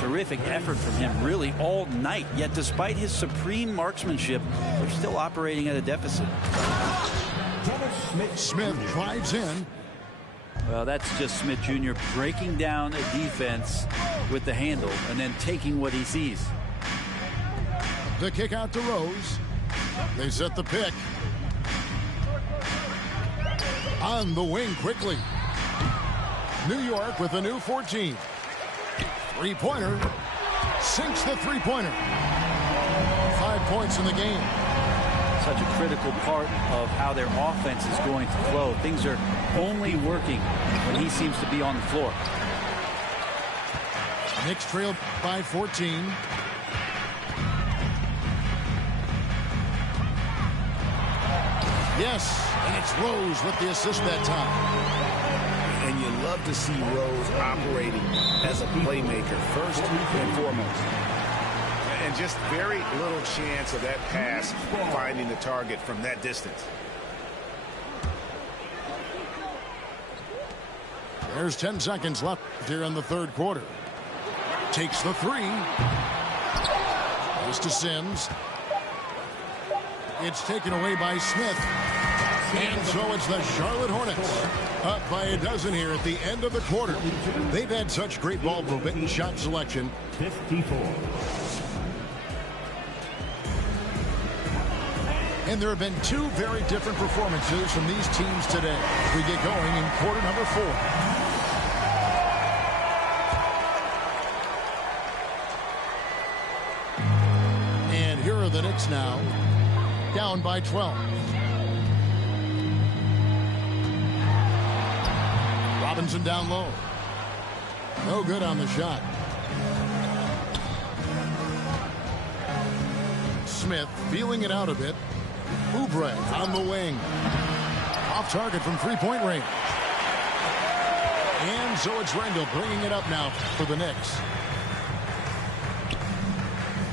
Terrific effort from him really all night. Yet despite his supreme marksmanship, they're still operating at a deficit. Smith drives in. Well, that's just Smith Jr. breaking down a defense with the handle and then taking what he sees. The kick out to Rose. They set the pick. On the wing quickly. New York with a new 14. Three-pointer. Sinks the three-pointer. points in the game. Such a critical part of how their offense is going to flow. Things are only working when he seems to be on the floor. Knicks trailed by 14. Yes, and it's Rose with the assist that time. And you love to see Rose operating as a playmaker first and foremost. And just very little chance of that pass finding the target from that distance. There's 10 seconds left here in the third quarter. Takes the three. Goes to Sims. It's taken away by Smith. And so it's the Charlotte Hornets up by a dozen here at the end of the quarter. They've had such great ball movement and shot selection. 54. And there have been two very different performances from these teams today. We get going in quarter number 4. And here are the Knicks now, down by 12. Robinson down low. No good on the shot. Smith feeling it out a bit. Oubre on the wing. Off target from three-point range. And so it's Randall bringing it up now for the Knicks.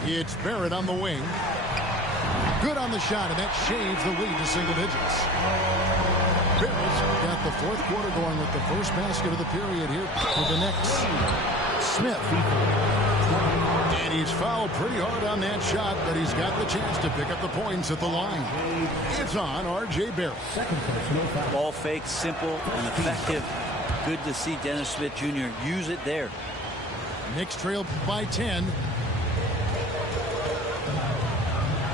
It's Barrett on the wing. Good on the shot, and that shaves the lead to single digits. Barrett's got the fourth quarter going with the first basket of the period here for the Knicks. Smith. And he's fouled pretty hard on that shot, but he's got the chance to pick up the points at the line. It's on R.J. Barrett. Ball fake, simple and effective. Good to see Dennis Smith Jr. use it there. Knicks trail by 10.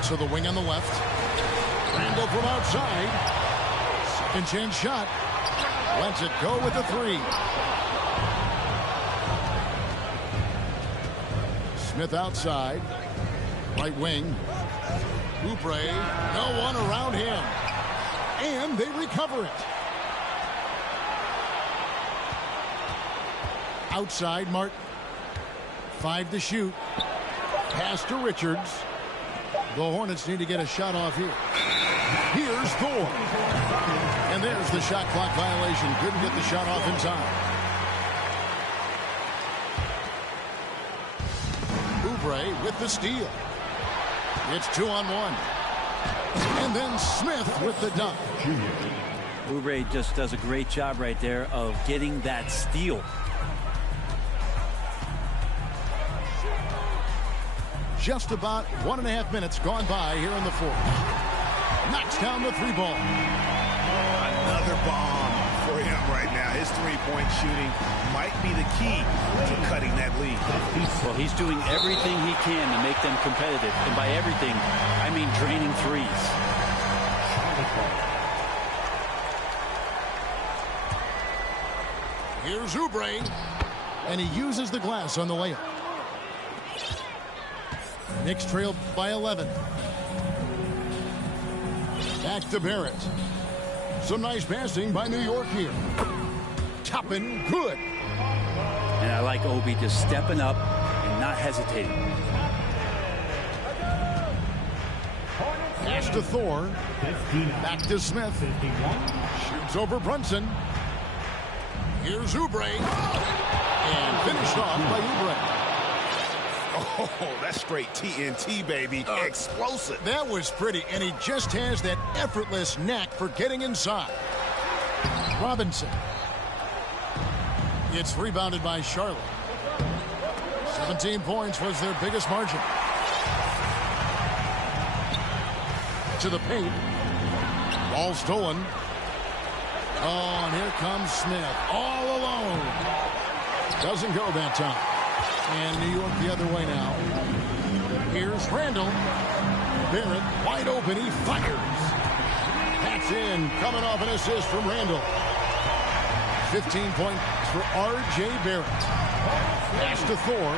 To the wing on the left. Randall from outside. Second chance shot. Lets it go with the three. Smith outside. Right wing. Oubre. No one around him. And they recover it. Outside Martin. 5 to shoot. Pass to Richards. The Hornets need to get a shot off here. Here's Thor. And there's the shot clock violation. Couldn't get the shot off in time. Oubre with the steal. It's 2-on-1. And then Smith with the dunk. Oubre just does a great job right there of getting that steal. Just about 1.5 minutes gone by here in the fourth. Knocks down the three ball. Another bomb for him right now. His three-point shooting might be the key to cutting that lead. Well, he's doing everything he can to make them competitive. And by everything, I mean draining threes. Here's Oubre. And he uses the glass on the layup. Knicks trailed by 11. Back to Barrett. Some nice passing by New York here. Toppin, good. And I like Obi just stepping up and not hesitating. Pass to Thor. Back to Smith. Shoots over Brunson. Here's Oubre. And finished off by Oubre. Oh, that's straight TNT, baby. Explosive. That was pretty, and he just has that effortless knack for getting inside. Robinson. It's rebounded by Charlotte. 17 points was their biggest margin. To the paint. Ball stolen. Oh, and here comes Smith. All alone. Doesn't go that time. And New York the other way now. Here's Randall. Barrett wide open. He fires. That's in. Coming off an assist from Randall. 15 points for R.J. Barrett. Pass to Thor.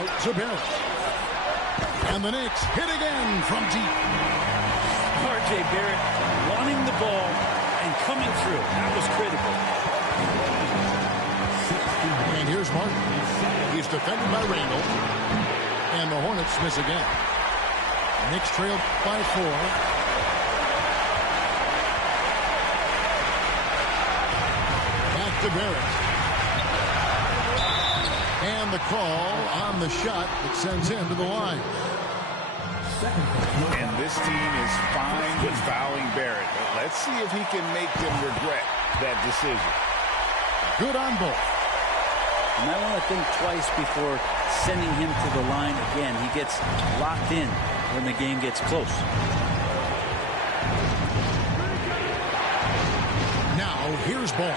Out to Barrett. And the Knicks hit again from deep. R.J. Barrett wanting the ball and coming through. That was critical. And here's Martin. He's defended by Randall. And the Hornets miss again. Knicks trail by 4. Back to Barrett. And the call on the shot that sends him to the line. And this team is fine with fouling Barrett. But let's see if he can make them regret that decision. Good on both. You might want to think twice before sending him to the line again. He gets locked in when the game gets close. Now here's ball.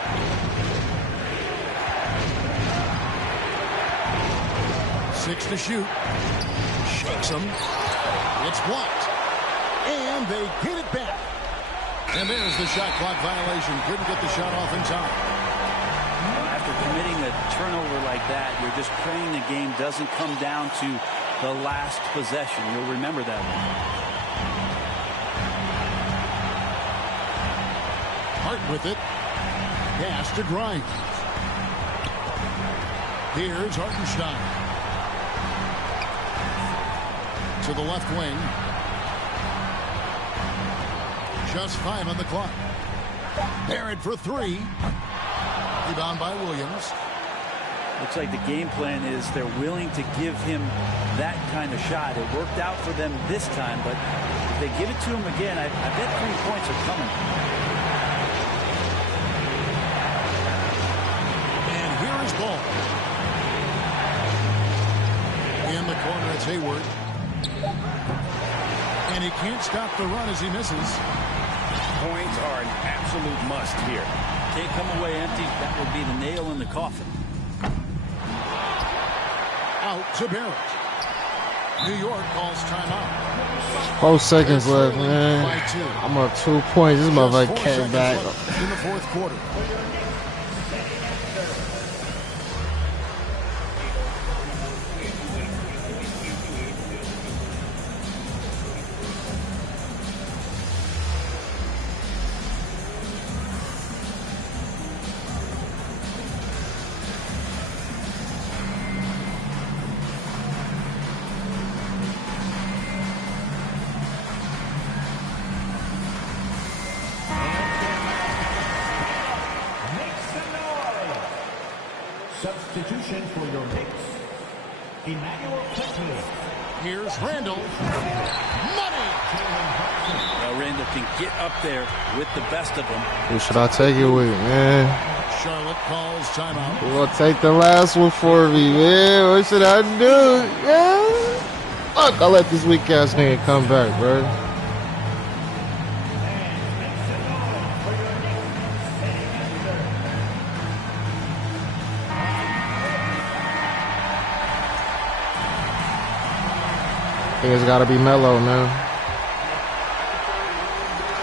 Six to shoot. Shakes him. It's blocked. And they get it back. And there's the shot clock violation. Couldn't get the shot off in time. After committing a turnover like that, you're just praying the game doesn't come down to the last possession. You'll remember that one. Hart with it. Pass to Grimes. Here's Hartenstein. To the left wing. Just 5 on the clock. Barrett for 3. Rebound by Williams. Looks like the game plan is they're willing to give him that kind of shot. It worked out for them this time, but if they give it to him again, I bet 3 points are coming. And here is ball. In the corner, it's Hayward. And he can't stop the run as he misses. Points are an absolute must here. Can't come away empty. That would be the nail in the coffin. Out to Barrett. New York calls timeout. 4 seconds left, man. I'm up 2 points. This motherfucker came back. In the fourth quarter. Substitution for your Knicks. Here's Randall. Money! Well, Randall can get up there with the best of them. Who should I take it with, man? Charlotte calls timeout. Who will take the last one for me, man? What should I do? Yeah. Fuck, I let this weak ass nigga come back, bro. I think it's gotta be Melo now.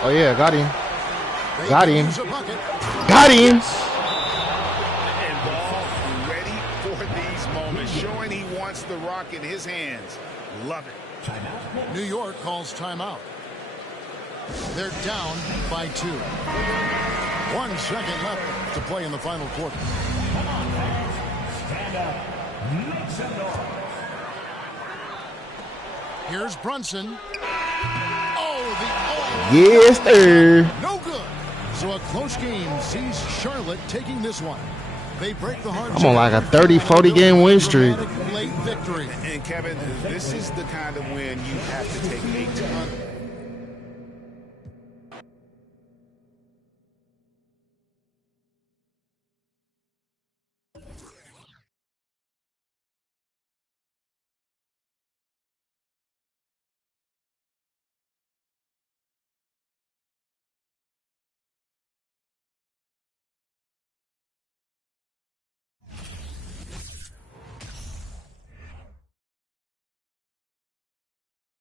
Oh yeah, got him. Got him. Got him. And ball ready for these moments, showing he wants the rock in his hands. Love it. New York calls timeout. They're down by 2. 1 second left to play in the final quarter. Stand up. Make some noise. Here's Brunson. Yes, sir. No good. So a close game sees Charlotte taking this one. They break the heart. I'm on like a 30-40 game win streak. Late victory. And Kevin, this is the kind of win you have to take a ton